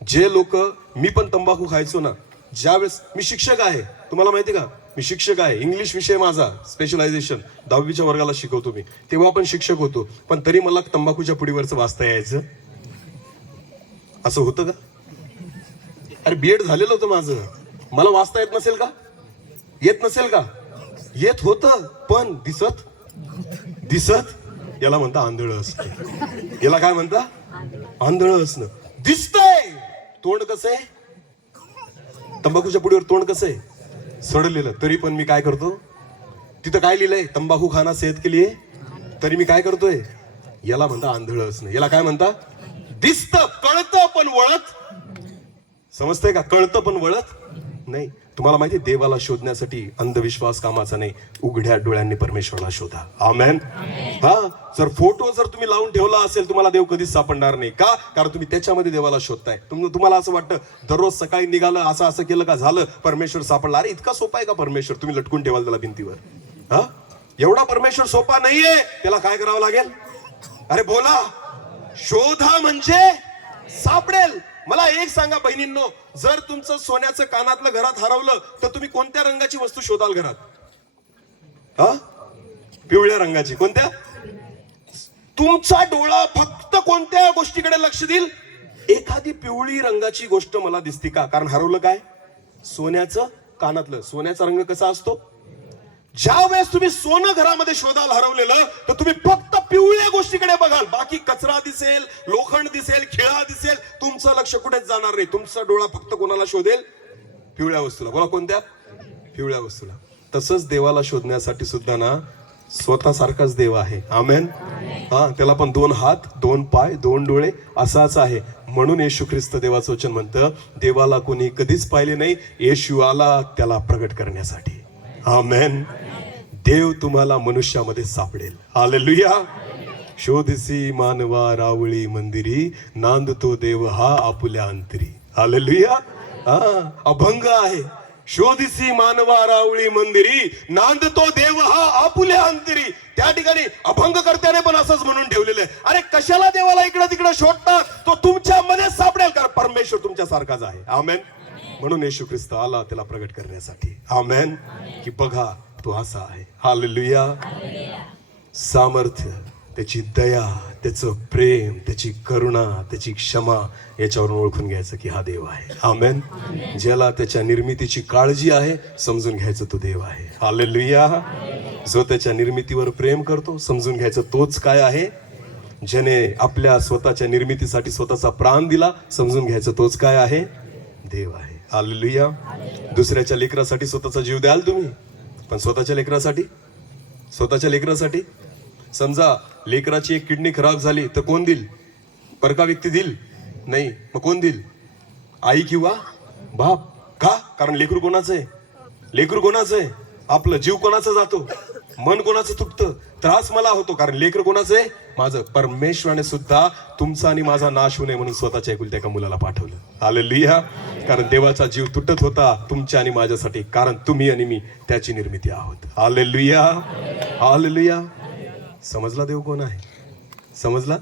जे लोक, मी पण तंबाखू खायचो ना, ज्यावेळेस मी शिक्षक आहे, तुम्हाला माहिती का, मी शिक्षक आहे, इंग्लिश विषय माझा स्पेशलायझेशन, 10वीच्या वर्गाला शिकवतो मी, तेव्हा पण शिक्षक होतो, पण तरी मला तंबाखूच्या पुडीवरचं वाचता यायचं. असं होतं का? अरे बीएड झालेलं होतं माझं, मला वाचता येत नसेल का? येत नसेल का? येत होतं, पण दिसत याला म्हणता आंधळं असणं. याला काय म्हणता? आंधळं असणं. दिसतंय, तोंड कसं आहे? तंबाखूच्या पुडीवर तोंड कसं आहे? सडलेलं. तरी पण मी काय करतो? तिथं काय लिहिलंय? तंबाखू खाना सेहत के लिए. तरी मी काय करतोय? याला म्हणता आंधळं असणं. याला काय म्हणता? दिसतं, कळतं, पण वळत. समजतंय का? कळतं पण वळत नाही. तुम्हाला माहिती आहे, देवाला शोधण्यासाठी अंधविश्वास कामाचा नाही. उघड्या डोळ्यांनी परमेश्वराला शोधा. आमेन. हा, जर फोटो जर तुम्ही लावून ठेवला असेल, तुम्हाला देव कधीच सापडणार नाही. का? कारण तुम्ही त्याच्यामध्ये देवाला शोधताय. तुम्हाला असं वाटतं दररोज सकाळी निघालं, असं केलं का झालं परमेश्वर सापडला. अरे इतका सोपा आहे का परमेश्वर? तुम्ही लटकून ठेवाल त्याला भिंतीवर. हा, एवढा परमेश्वर सोपा नाहीये. त्याला काय करावं लागेल? अरे बोला, शोधा म्हणजे सापडेल. मला एक सांगा बहिणींनो, जर तुमचं सोन्याचं कानातलं घरात हरवलं तर तुम्ही कोणत्या रंगाची वस्तू शोधाल घरात? हा, पिवळ्या रंगाची. कोणत्या? तुमचा डोळा फक्त कोणत्या गोष्टीकडे लक्ष देईल? एखादी पिवळी रंगाची गोष्ट मला दिसते का? कारण हरवलं काय? सोन्याचं कानातलं. सोन्याचा रंग कसा असतो? ज्या वेळेस तुम्ही सोनं घरामध्ये शोधाल हरवलेलं, तर तुम्ही फक्त पिवळ्या गोष्टीकडे बघाल. बाकी कचरा दिसेल, लोखंड दिसेल, खिळा दिसेल, तुमचं लक्ष कुठेच जाणार नाही. तुमचा डोळा फक्त कोणाला शोधेल? पिवळ्या वस्तूला. बोला, कोणत्या? पिवळ्या वस्तूला. तसंच देवाला शोधण्यासाठी सुद्धा ना स्वतःसारखाच देव आहे. आमेन. हा, त्याला पण 2 हात, 2 पाय, 2 डोळे असाच आहे. म्हणून येशू ख्रिस्त देवाचं वचन म्हणतं, देवाला कोणी कधीच पाहिले नाही, येशू आला त्याला प्रगट करण्यासाठी. आमेन. देव तुम्हाला मनुष्यामध्ये सापडेल. हालेलुया. शोधसी मानवा रावळी मंदिरी, नांदतो देव हा आपुल्या अंतरी. हालेलुया. हा, अभंग आहे. शोधसी मानवा रावळी मंदिरी, नांदतो देव हा आपुल्या अंतरी. त्या ठिकाणी अभंगकर्त्याने पण असंच म्हणून ठेवलेलं आहे. अरे कशाला देवाला इकडे तिकडे शोधतात? तो तुमच्यामध्ये सापडेल, कारण परमेश्वर तुमच्या सारखाच आहे. आमेन. म्हणून येशू ख्रिस्त आला त्याला प्रगट करण्यासाठी. आमेन. की बघा तो असा आहे. हालेलुया. सामर्थ्य, त्याची दया, त्याचं प्रेम, त्याची करुणा, त्याची क्षमा याच्यावरून ओळखून घ्यायचं की हा देव आहे. आमेन. ज्याला त्याच्या निर्मितीची काळजी आहे, समजून घ्यायचं तो देव आहे. हालेलुया. जो त्याच्या निर्मितीवर प्रेम करतो, समजून घ्यायचं तोच काय आहे? ज्याने आपल्या स्वतःच्या निर्मितीसाठी स्वतःचा प्राण दिला, समजून घ्यायचं तोच काय आहे? देव आहे. हालेलुया. दुसऱ्याच्या लेकरासाठी स्वतःचा जीव द्याल तुम्ही, पण स्वतःच्या लेकरासाठी समजा लेकराची एक किडनी खराब झाली तर कोण देईल? परका व्यक्ती देईल नाही. मग कोण देईल? आई किंवा बाप. का? कारण लेकरू कोणाचं आहे? आपलं. जीव कोणाचा जातो? मन कोणाचं तुटतं? त्रास मला होतो, कारण लेकर कोणाचं आहे? माझं. परमेश्वराने सुद्धा तुमचा आणि माझा नाश होऊ नये म्हणून स्वतःच्या एकुलत्या एका मुलाला पाठवलं. हालेलुया. कारण देवाचा जीव तुटत होता तुमच्या आणि माझ्यासाठी, कारण तुम्ही आणि मी त्याची निर्मिती आहोत. हालेलुया. हालेलुया. समजला देव कोण आहे? समजला?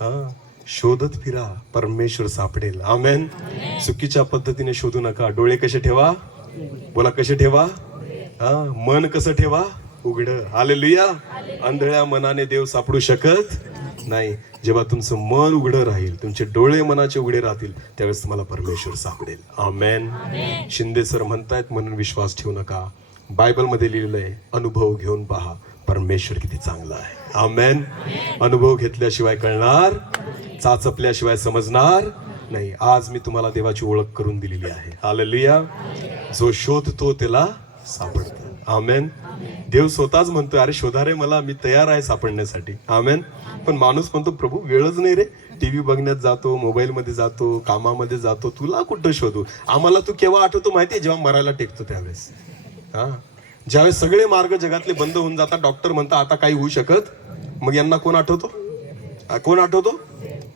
हा, शोधत फिरा, परमेश्वर सापडेल. आमेन. चुकीच्या पद्धतीने शोधू नका. डोळे कसे ठेवा? बोला, कसे ठेवा? हा, मन कसं ठेवा? उघडं. हालेलुया. आंधळ्या मनाने देव सापडू शकत नाही. जेव्हा तुमचं मन उघडं राहील, तुमचे डोळे मनाचे उघडे राहतील, त्यावेळेस तुम्हाला परमेश्वर सापडेल. आमेन. शिंदे सर म्हणतायत म्हणून विश्वास ठेवू नका. बायबलमध्ये लिहिलंय, अनुभव घेऊन पहा परमेश्वर किती चांगला आहे. आमेन. अनुभव घेतल्याशिवाय कळणार, चाचपल्याशिवाय समजणार नाही. आज मी तुम्हाला देवाची ओळख करून दिलेली आहे. हालेलुया. जो शोधतो त्याला सापडतं. आमेन. देव स्वतःच म्हणतोय, अरे शोधा रे मला, मी तयार आहे सापडण्यासाठी. आमेन. पण माणूस म्हणतो, प्रभू वेळच नाही रे, टीव्ही बघण्यात जातो, मोबाईल मध्ये जातो, कामामध्ये जातो, तुला कुठं शोधू? आम्हाला तू केव्हा आठवतो माहितीये? जेव्हा मरायला टेकतो त्यावेळेस. हा, ज्यावेळेस सगळे मार्ग जगातले बंद होऊन जातात, डॉक्टर म्हणतात आता काही होऊ शकत, मग यांना कोण आठवतो?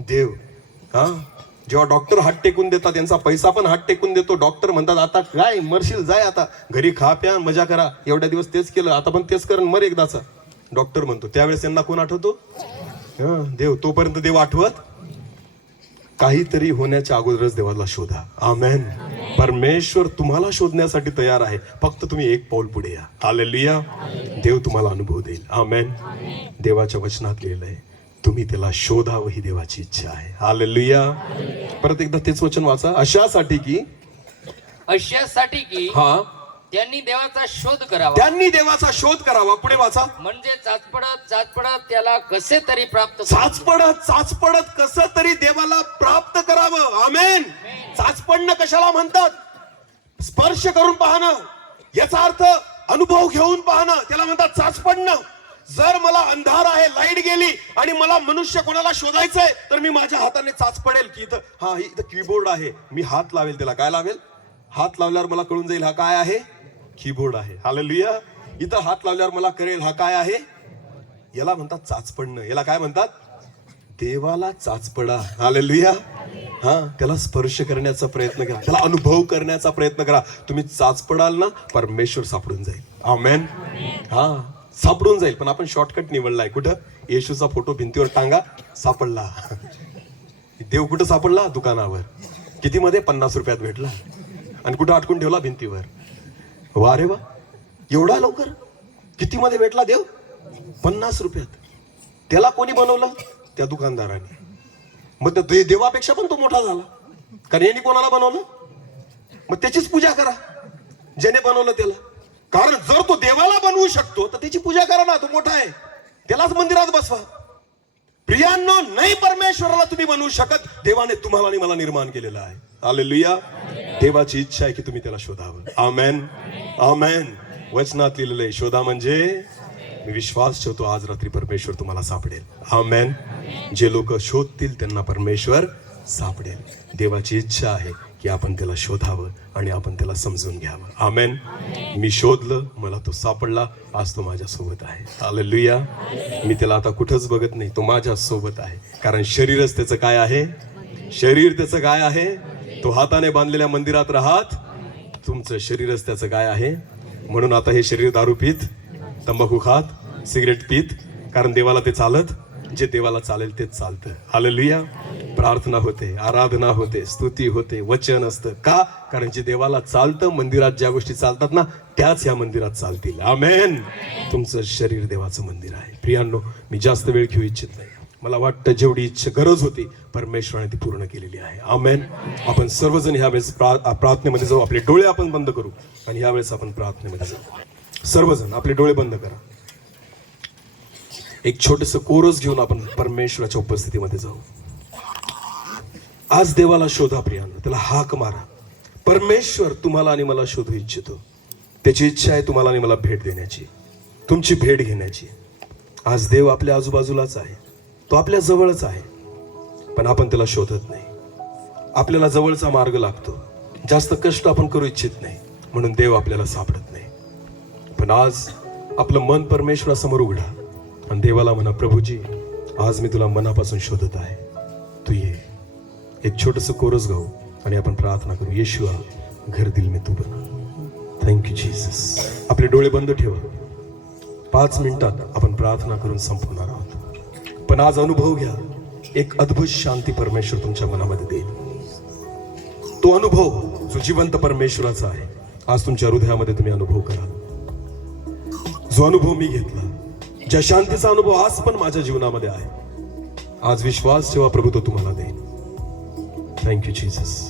देव. हा, जेव्हा डॉक्टर हात टेकून देतात, त्यांचा पैसा पण हात टेकून देतो. डॉक्टर म्हणतात आता काय मरशील, जाय आता घरी, खा प्या मजा करा, एवढ्या दिवस तेच केलं, आता पण तेच कर, मर एकदाचा. डॉक्टर म्हणतो. त्यावेळेस त्यांना कोण आठवतो? देव. तोपर्यंत देव आठवत काहीतरी होण्याच्या अगोदरच देवाला शोधा. आमेन. परमेश्वर तुम्हाला शोधण्यासाठी तयार आहे, फक्त तुम्ही एक पाऊल पुढे या. हालेलुया. देव तुम्हाला अनुभव देईल. आमेन. देवाच्या वचनात लिहिलंय, तुम्ही त्याला शोधावं ही देवाची इच्छा आहे. हालेलुया. परत एकदा तेच वचन वाचा. अशासाठी की हा, त्यांनी देवाचा शोध करावा, त्यांनी देवाचा शोध करावा. पुढे वाचा. म्हणजे चाचपडत त्याला कसे तरी प्राप्त चाचपडत कसं तरी देवाला प्राप्त करावं. आमेन. चाचपडणं कशाला म्हणतात? स्पर्श करून पाहणं, याचा अर्थ अनुभव घेऊन पाहणं, त्याला म्हणतात चाचपडणं. जर मला अंधार आहे, लाईट गेली आणि मला मनुष्य कोणाला शोधायचंय, तर मी माझ्या हाताने चाचपडेल की इथं कीबोर्ड आहे, मी हात लावेल. त्याला काय लावेल? हात लावल्यावर मला कळून जाईल हा काय आहे, कीबोर्ड आहे. हालेलुया. इथं हात लावल्यावर मला कळेल हा काय आहे. याला म्हणतात चाचपडणं. याला काय म्हणतात? देवाला चाचपडा. हालेलुया. त्याला स्पर्श करण्याचा प्रयत्न करा, त्याला अनुभव करण्याचा प्रयत्न करा. तुम्ही चाचपडाल ना, परमेश्वर सापडून जाईल. आमेन. सापडून जाईल. पण आपण शॉर्टकट निवडलाय. कुठं? येशूचा फोटो भिंतीवर टांगा, सापडला. देव कुठं सापडला? दुकानावर. कितीमध्ये? 50 रुपयात भेटला. आणि कुठं अटकून ठेवला? भिंतीवर. वा रे वा, एवढा लवकर कितीमध्ये भेटला देव? 50 रुपयात. त्याला कोणी बनवलं? त्या दुकानदाराने. मग देवापेक्षा पण तो मोठा झाला, कारण यांनी कोणाला बनवलं? मग त्याचीच पूजा करा, ज्याने बनवलं त्याला. कारण जर तो देवाला बनवू शकतो तर त्याची पूजा करा ना, तो मोठा आहे, त्यालाच मंदिरात बसवा. प्रियांनो, नाही परमेश्वराला तुम्ही बनवू शकत, देवाने तुम्हाला आणि मला निर्माण केलेलं आहे. हालेलुया. देवाची इच्छा आहे की तुम्ही त्याला शोधावं. आमेन. आमेन. वचनात लिहिलेलं आहे, शोधा म्हणजे मी विश्वास ठेवतो आज रात्री परमेश्वर तुम्हाला सापडेल. आमेन. जे लोक शोधतील त्यांना परमेश्वर सापडेल. देवाची इच्छा आहे की आपण त्याला शोधावं आणि आपण त्याला समजून घ्यावं. आमेन. मी शोधलं, मला तो सापडला, आज तो माझ्या सोबत आहे. हालेलुया. मी त्याला आता कुठंच बघत नाही, तो माझ्या सोबत आहे. कारण शरीरच त्याचं काय आहे? शरीर त्याचं काय आहे? तो हाताने बांधलेल्या मंदिरात राहत, तुमचं शरीरच त्याचं काय आहे? म्हणून आता हे शरीर दारू पीत, तंबाखू खात, सिगरेट पीत, कारण देवाला ते चालत, जे देवाला चालेल तेच चालतं. हालेलुया. प्रार्थना होते, आराधना होते, स्तुती होते, वचन असतं. का? कारण जे देवाला चालतं, मंदिरात ज्या गोष्टी चालतात ना, त्याच या मंदिरात चालतील. आमेन. तुमचं शरीर देवाचं मंदिर आहे. प्रियांनो, मी जास्त वेळ घेऊ इच्छित नाही. मला वाटतं जेवढी इच्छा गरज होती परमेश्वराने ती पूर्ण केलेली आहे. आमेन. आपण सर्वजण ह्या वेळेस प्रार्थनेमध्ये जाऊ. आपले डोळे आपण बंद करू आणि ह्या वेळेस आपण प्रार्थनेमध्ये जाऊ. सर्वजण आपले डोळे बंद करा. एक छोटस कोरस घेऊन आपण परमेश्वराच्या उपस्थितीमध्ये जाऊ. आज देवाला शोधा प्रियांनो, त्याला हाक मारा. परमेश्वर तुम्हाला आणि मला शोधू इच्छितो. त्याची इच्छा आहे तुम्हाला आणि मला भेट देण्याची, तुमची भेट घेण्याची. आज देव आपल्या आजूबाजूलाच आहे, तो आपल्या जवळच आहे, पण आपण त्याला शोधत नाही. आपल्याला जवळचा मार्ग लागतो, जास्त कष्ट आपण करू इच्छित नाही, म्हणून देव आपल्याला सापडत नाही. पण आज आपलं मन परमेश्वरासमोर उघडा आणि देवाला म्हणा, प्रभूजी आज मी तुला मनापासून शोधत आहे, तू ये. एक छोटस कोरस गाऊ आणि आपण प्रार्थना करू. येशुआ, घर दिल में तू बना. Thank you Jesus. आपले डोळे बंद ठेवा. 5 मिनिटात आपण प्रार्थना करून संपवणार आहोत. पण आज अनुभव घ्या, एक अद्भुत शांती परमेश्वर तुमच्या मनामध्ये देईल. तो अनुभव जो जिवंत परमेश्वराचा आहे, आज तुमच्या हृदयामध्ये तुम्ही अनुभव करा. जो अनुभव मी घेतला, ज्या शांतीचा अनुभव आज पण माझ्या जीवनामध्ये आहे, आज विश्वास ठेवा, प्रभू तो तुम्हाला देईल. Thank you Jesus.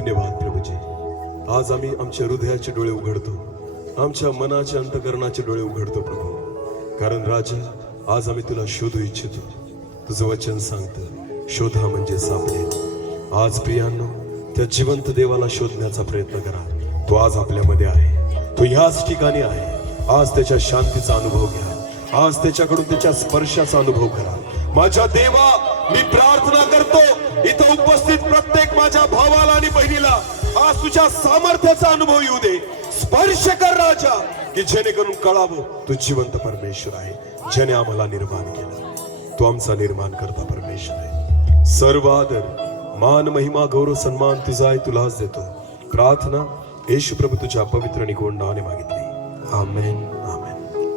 धन्यवाद प्रभूजी. आज आम्ही आमच्या हृदयाचे डोळे उघडतो, आमच्या मनाचे अंतकरणाचे डोळे उघडतो प्रभू. कारण राजा, आज आम्ही तुला शोधू इच्छितो. तुझं वचन सांगतं, शोधा म्हणजे सापडेल. आज प्रियांनो, त्या जिवंत देवाला शोधण्याचा प्रयत्न करा. तो आज आपल्यामध्ये आहे, तो ह्याच ठिकाणी आहे. आज त्याच्या शांतीचा अनुभव घ्या, आज त्याच्याकडून त्याच्या स्पर्शाचा अनुभव करा. माझ्या देवा, मी प्रार्थना करतो इथं उपस्थित प्रत्येक माझ्या भावाला आणि बहिणीला आज तुझ्या सामर्थ्याचा अनुभव येऊ दे. स्पर्श कर राजा, की जेणेकरून कळावं तू जिवंत परमेश्वर आहे, ज्याने आम्हाला निर्माण केलं. तो आमचा निर्माण करता परमेश्वर आहे. सर्व आदर, मान, महिमा, गौरव, सन्मान तुझा आहे, तुलाच देतो. प्रार्थना येशू प्रभू तुझ्या पवित्र आणि गोड नावाने मागितली. आमेन, आमेन.